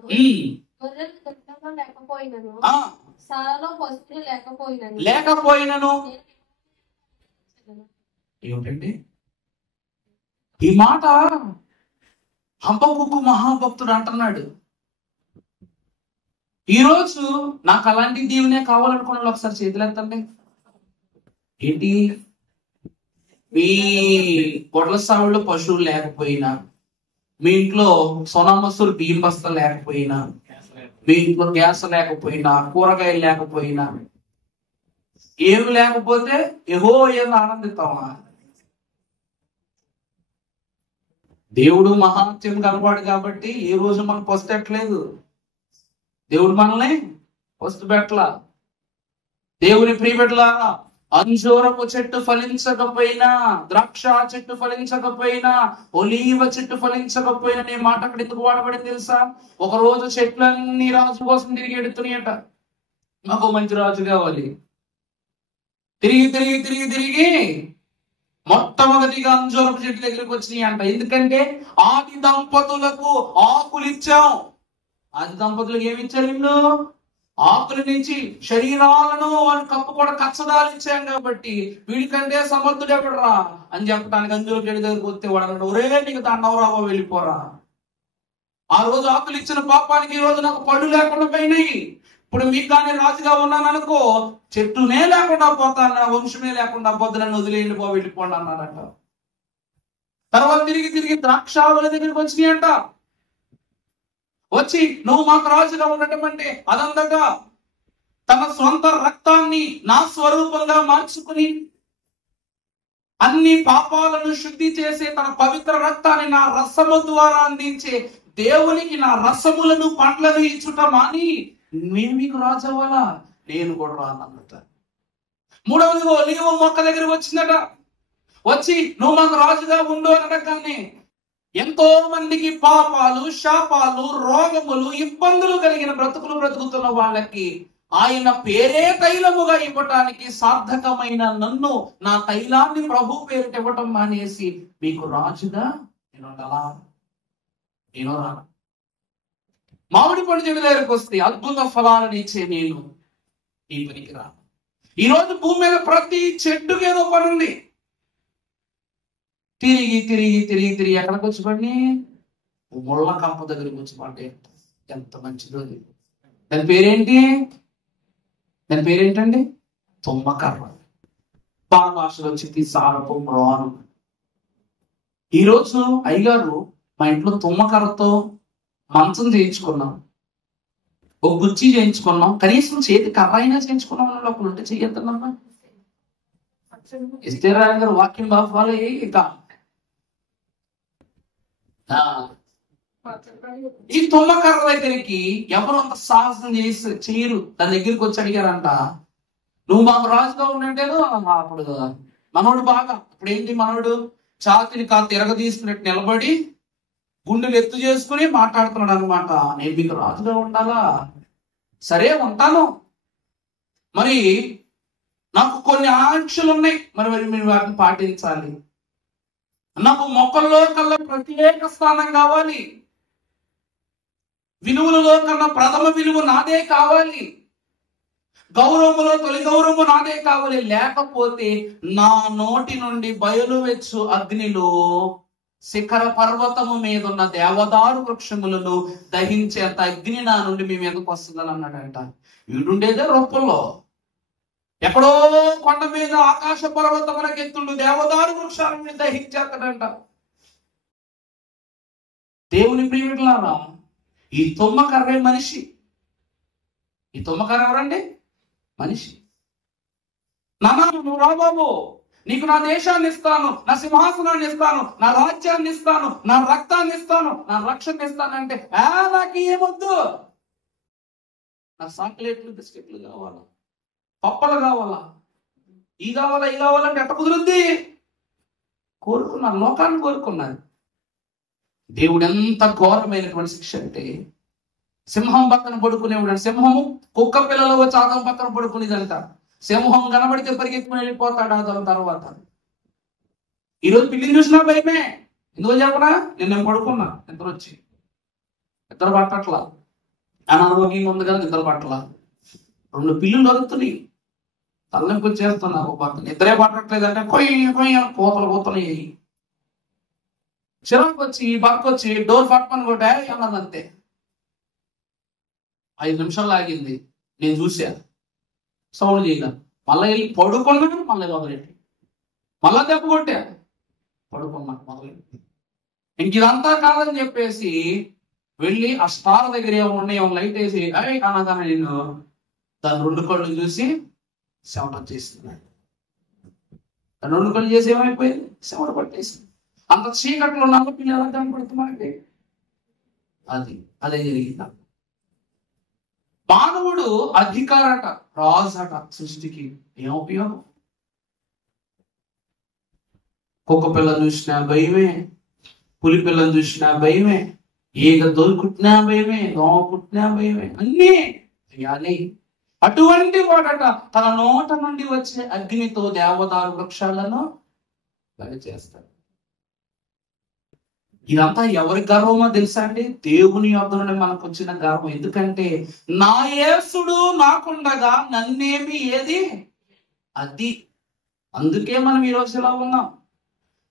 గొర్రెలు దొడ్లలో లేకపోయినను, సాలలో పశువులు లేకపోయినను. ఏమిటండి ఈ మాట? హబక్కూకు మహాభక్తుడు అంటున్నాడు, ఈరోజు నాకు అలాంటి దీవెనే కావాలనుకున్న వాళ్ళు ఒకసారి చేతులెత్తండి. ఏంటి, మీ గొడ్ల సాగులో పశువులు లేకపోయినా, మీ ఇంట్లో సోనా మసూరు బియ్యం బస్తా లేకపోయినా, మీ ఇంట్లో గ్యాస్ లేకపోయినా, కూరగాయలు లేకపోయినా, ఏమి లేకపోతే యెహోవాను ఆనందిస్తామా? దేవుడు మహాత్యం కనబడు కాబట్టి ఏ రోజు మనకు పస్తెట్టలేదు. దేవుడు మనల్ని పస్తు పెట్టలా. దేవుని ప్రియబిడ్డలా, అంజూరపు చెట్టు ఫలించకపోయినా, ద్రాక్ష చెట్టు ఫలించకపోయినా, ఒలీవ చెట్టు ఫలించకపోయినా, నీ మాట అక్కడ ఎందుకు వాడబడింది తెలుసా? ఒక రోజు చెట్లన్నీ రాజు కోసం తిరిగి ఎడుతున్నాయట. మాకు మంచి రాజు కావాలి. తిరిగి తిరిగి తిరిగి తిరిగి మొట్టమొదటిగా అంజూరపు చెట్టు దగ్గరికి వచ్చినాయి అంట. ఎందుకంటే ఆది దంపతులకు ఆకులు ఇచ్చాం. ఆది దంపతులకు ఏమి ఇచ్చారు? నిన్ను ఆకుల నుంచి శరీరాలను వాడు కప్పుకోవడం కచ్చదాలు ఇచ్చాం కాబట్టి వీడికంటే సమర్థుడు ఎవడరా అని చెప్పడానికి అంజూరపు చెట్టు దగ్గరికి వస్తే వాడు అన్నాడు, ఒరే నీకు దండవరాబో వెళ్ళిపోరా. ఆ రోజు ఆకులు ఇచ్చిన పాపానికి ఈ రోజు నాకు పళ్ళు లేకుండా పోయినాయి. ఇప్పుడు మీకు కానీ రాజుగా ఉన్నాను అనుకో, చెట్టునే లేకుండా పోతాను, నా వంశమే లేకుండా పోతే నన్ను వదిలేయండి పో, వెళ్ళిపోండి అన్నాడంట. తర్వాత తిరిగి తిరిగి ద్రాక్షావళి దగ్గరికి వచ్చినాయంట. వచ్చి నువ్వు మాకు రాజుగా ఉండటం అంటే అదంతగా తన సొంత రక్తాన్ని నా స్వరూపంగా మార్చుకుని అన్ని పాపాలను శుద్ధి చేసే తన పవిత్ర రక్తాన్ని నా రసము ద్వారా అందించే దేవునికి నా రసములను పండ్లను ఇచ్చుట మాని నేను మీకు రాజు అవ్వాలా? నేను కూడా రానన్నట. మూడవదిగో ఒలీవ మొక్క దగ్గరికి వచ్చిందట. వచ్చి నువ్వు మాకు రాజుగా ఉండు అనగానే ఎంతో మందికి పాపాలు, శాపాలు, రోగములు, ఇబ్బందులు కలిగిన బ్రతుకులు బ్రతుకుతున్న వాళ్ళకి ఆయన పేరే తైలముగా ఇవ్వటానికి సార్థకమైన నన్ను, నా తైలాన్ని ప్రభు పేరిట ఇవ్వటం మానేసి మీకు రాజుగా నేను ఉండాలా? నేను రాను. మామిడి పండు చెట్టు దగ్గరికి వస్తే అద్భుత ఫలాలను ఇచ్చే నేను ఈ పనికి రాను. ఈరోజు భూమి మీద ప్రతి చెట్టుకి ఏదో పని ఉంది. తిరిగి తిరిగి తిరిగి తిరిగి ఎక్కడికి వచ్చి పడి ముళ్ళ కంప దగ్గరికి వచ్చి పడ్డే. ఎంత మంచిదో. దాని పేరేంటి? దాని పేరేంటండి? తుమ్మకర్ర. బాగా భాషలో వచ్చి సారపు మ్రాను. ఈరోజు అయ్యగారు మా ఇంట్లో తుమ్మకర్రతో మంచం చేయించుకున్నాం, ఒక గుచ్చి చేయించుకున్నాం, కనీసం చేతి కర్ర అయినా చేయించుకున్నాం. ఒకరు ఉంటే చెయ్యొద్దమ్మా. ఇస్తేరాయ్ గారు వాక్యం బాగా ఇక ఈ తుమ్మకర్ర దగ్గరికి ఎవరు అంత సాహసం చేయరు. దాని దగ్గరికి వచ్చి అడిగారంట, నువ్వు మాకు రాజుగా ఉండంటేను. అప్పుడు మనోడు బాగా, ఇప్పుడు ఏంటి మనోడు ఛాతిని తిరగదీసుకున్నట్టు నిలబడి గుండెలు ఎత్తు చేసుకుని మాట్లాడుతున్నాడు అనమాట. నేను మీకు రాజుగా ఉండాలా? సరే ఉంటాను, మరి నాకు కొన్ని ఆంక్షలు ఉన్నాయి, మరి మీరు వాటిని పాటించాలి. నాకు మొక్కల్లో కల్లా ప్రత్యేక స్థానం కావాలి, విలువలలో కన్నా ప్రథమ విలువ నాదే కావాలి, గౌరవములో తొలి గౌరవము నాదే కావాలి. లేకపోతే నా నోటి నుండి బయలు వెచ్చు అగ్నిలో శిఖర పర్వతము మీద ఉన్న దేవదారు వృక్షములను దహించేంత అగ్ని నా నుండి మీ మీదకు వస్తుందని అన్నాడంట. వీడుండేదే రొప్పల్లో, ఎక్కడో కొండ మీద ఆకాశ పర్వతములకు ఎత్తుండు దేవదారు వృక్షాలను దహించేస్తాడంట. దేవుని ప్రియమిట్లారా, ఈ తుమ్మకర్రే మనిషి. ఈ తుమ్మకర్ర ఎవరండి? మనిషి. నాన్న నువ్వు రా బాబు, నీకు నా దేశాన్ని ఇస్తాను, నా సింహాసనాన్ని ఇస్తాను, నా రాజ్యాన్ని ఇస్తాను, నా రక్తాన్ని ఇస్తాను, నా రక్షణ ఇస్తానంటే నాకు ఏమొద్దు, నాకు చాక్లెట్లు బిస్కెట్లు కావాలా, పప్పలు కావాలా, ఈ కావాలంటే ఎట్ట కుదురుద్ది? కోరుకున్నాను, లోకాన్ని కోరుకున్నాను. దేవుడు ఎంత ఘోరమైనటువంటి శిక్ష అంటే, సింహం పక్కన పడుకునేవాడు. సింహము కుక్క పిల్లలు వచ్చి ఆదం పక్కన పడుకునేదంట. సింహం కనబడితే పరిగెత్తుకుని వెళ్ళిపోతాడు ఆదం తర్వాత. ఈరోజు పిల్లిని చూసినా భయమే. ఎందుకో చెప్పనా, నేను పడుకున్నా, నిద్ర వచ్చి నిద్ర పట్టట్లా, అనారోగ్యంగా ఉంది కదా, నిద్ర పట్టలా. 2 పిల్లులు దొరుకుతున్నాయి, తలనొప్పి వచ్చేస్తున్నా. ఒక పక్క నిద్రే పట్టట్లేదంటే కొయ్యి కొయ్యి కోతలు పోతున్నాయి. చిరాకు వచ్చి పక్కొచ్చి డోర్ పట్టుకొని కొట్టా అన్నదంతే. 5 నిమిషాలు ఆగింది, నేను చూశాను, సౌండ్ చేయగలను. మళ్ళీ వెళ్ళి పడుకున్నాను, మళ్ళీ మొదలెట్టి మళ్ళా దెబ్బ కొట్టా, పడుకున్నాను మొదలెట్టి. ఇంక ఇదంతా కాదని చెప్పేసి వెళ్ళి ఆ స్టార్ దగ్గర ఏమున్నాయి లైట్ వేసి అనగానే నేను దాని 2 కళ్ళు చూసి చెమట వచ్చేస్తున్నాడు. దాని 2 కళ్ళు చేసి ఏమైపోయింది, చెమట పట్టేసింది. అంత చీకట్లో ఉన్నప్పుడు పిల్లలు ఎలా కనపడుతున్నారండి? అదే జరిగింది. మానవుడు అధికారట, రాజట సృష్టికి. ఏం ఉపయోగం? కుక్క పిల్లని చూసినా భయమే, పులి పిల్లని చూసినా భయమే, ఈగ దొరుకుట్టినా భయమే, దోమ పుట్టినా భయమే, అన్నీ చేయాలి. అటువంటి వాడట తన నోట నుండి వచ్చే అగ్నితో దేవదారు వృక్షాలను బలి చేస్తాడు. ఇదంతా ఎవరి గర్వమో తెలుసా అండి? దేవుని యొద్ద నుండి మనకు వచ్చిన గర్వం. ఎందుకంటే నా యేసుడు నాకుండగా నన్నేమి ఏది అది. అందుకే మనం ఈరోజు ఇలా ఉన్నాం.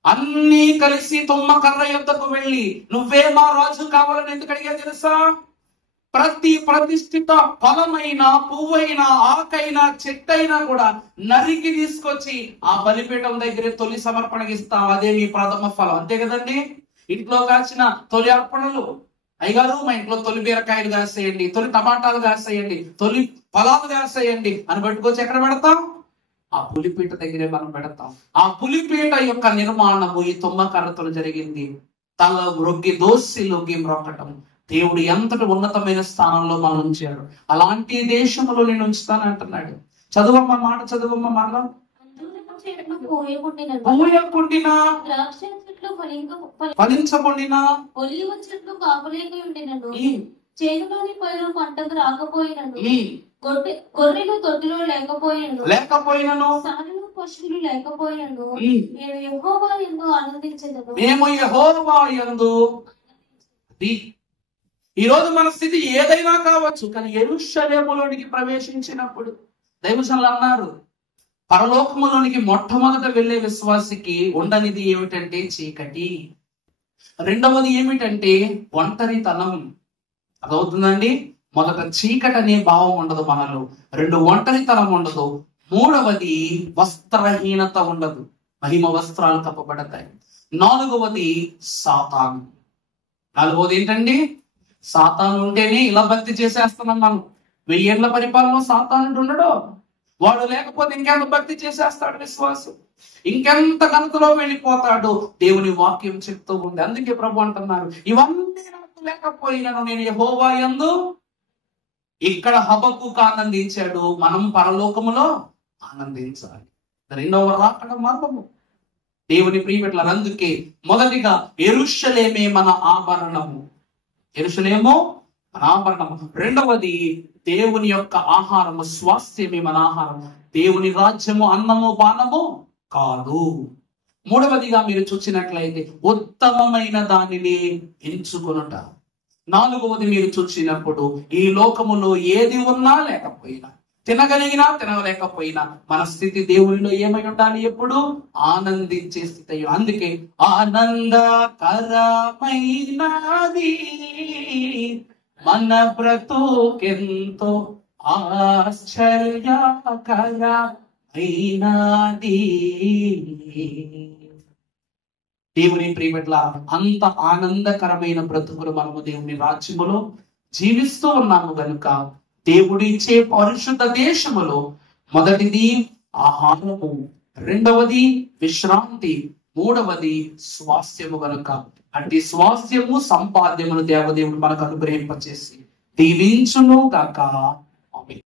అన్నీ కలిసి తుమ్మకర్ర యొద్దకు వెళ్ళి నువ్వే మా రాజు కావాలని ఎందుకు అడిగా తెలుసా? ప్రతి ప్రతిష్ఠిత ఫలమైన, పువ్వైనా, ఆకైనా, చెట్టైనా కూడా నరికి తీసుకొచ్చి ఆ బలిపీఠం దగ్గర తొలి సమర్పణకి ఇస్తాం. అదే మీ ప్రథమ ఫలం, అంతే కదండి. ఇంట్లో కాచిన తొలి అర్పణలు, అయ్యగారు మా ఇంట్లో తొలి బీరకాయలు కాసేయండి, తొలి టమాటాలు కాసేయండి, తొలి ఫలాలు కాసేయండి అని పట్టుకొచ్చి ఎక్కడ పెడతాం? ఆ పులిపీట దగ్గరే మనం పెడతాం. ఆ పులిపీట యొక్క నిర్మాణము ఈ తుమ్మకర్రతో జరిగింది. తల రొగ్గి దోసిలోకి మ్రొక్కటం. దేవుడు ఎంతటి ఉన్నతమైన స్థానంలో మనం ఉంచాడు. అలాంటి దేశంలో నేను ఉంచుతాను అంటున్నాడు. చదువమ్మ మాట, చదువమ్మ మరలా. పూయకుండినా, ఫలించకుండినా, చేనులోని పైరు పంటకు రాకపోయినను, గొర్రెలు తొట్టిలో లేకపోయినను, పశువులు లేకపోయినను, నేను యెహోవా యందు ఆనందించెదను. మేము యెహోవా యందు. ఈ రోజు మన స్థితి ఏదైనా కావచ్చు, కానీ యెరూషలేములోనికి ప్రవేశించినప్పుడు దైవజనులు అన్నారు, పరలోకములోనికి మొట్టమొదట వెళ్ళే విశ్వాసికి ఉండనిది ఏమిటంటే చీకటి. రెండవది ఏమిటంటే ఒంటరితనం. అదవుతుందండి. మొదట చీకటి అనే భావం ఉండదు మనలో, 2 ఒంటరితనం ఉండదు, 3వది వస్త్రహీనత ఉండదు, మహిమ వస్త్రాలు కప్పబడతాయి. 4వది సాతాను. 4వది ఏంటండి? సాతాను ఉంటేనే ఇలా భక్తి చేసేస్తున్నాం మనం. 1000 ఏళ్ల పరిపాలన సాతానుడు ఉండడు. వాడు లేకపోతే ఇంకెంత భక్తి చేసేస్తాడు విశ్వాసం, ఇంకెంత గంతలో వెళ్ళిపోతాడు. దేవుని వాక్యం చెప్తూ ఉంది. అందుకే ప్రభు అంటున్నారు, ఇవన్నీ నాకు లేకపోయినాను నేను యెహోవా యందు. ఇక్కడ హబక్కుకు ఆనందించాడు, మనం పరలోకములో ఆనందించాలి. 2వ రాకడ మార్గము దేవుని ప్రియబిడ్డలారా. అందుకే మొదటిగా యెరూషలేమే మన ఆభరణము. యెరూషలేము మన ఆభరణము. 2వది దేవుని యొక్క ఆహారము, స్వాస్థ్యమే మన ఆహారము. దేవుని రాజ్యము అన్నము పానము కాదు. 3వదిగా మీరు చూసినట్లయితే ఉత్తమమైన దానిని ఎంచుకొనుట. 4వది మీరు చూసినప్పుడు ఈ లోకములో ఏది ఉన్నా లేకపోయినా, తినగలిగినా తినలేకపోయినా మన స్థితి దేవునిలో ఏమై ఉండాలి? ఎప్పుడు ఆనందించే స్థితి. అందుకే ఆనందకరమైనది మన బ్రతుకెంతో ఆశ్చర్యకరమైనది. దేవుని ప్రియబిడ్డల, అంత ఆనందకరమైన బ్రతుకులు మనము దేవుని రాజ్యములో జీవిస్తూ ఉన్నాము కనుక దేవుడిచ్చే పరిశుద్ధ దేశములో మొదటిది ఆహారము, 2వది విశ్రాంతి, 3వది స్వాస్థ్యము. కనుక అంటే స్వాస్థ్యము, సంపాద్యమును దేవదేవుడు మనకు అనుగ్రహింపచేసి దీవించును గాక.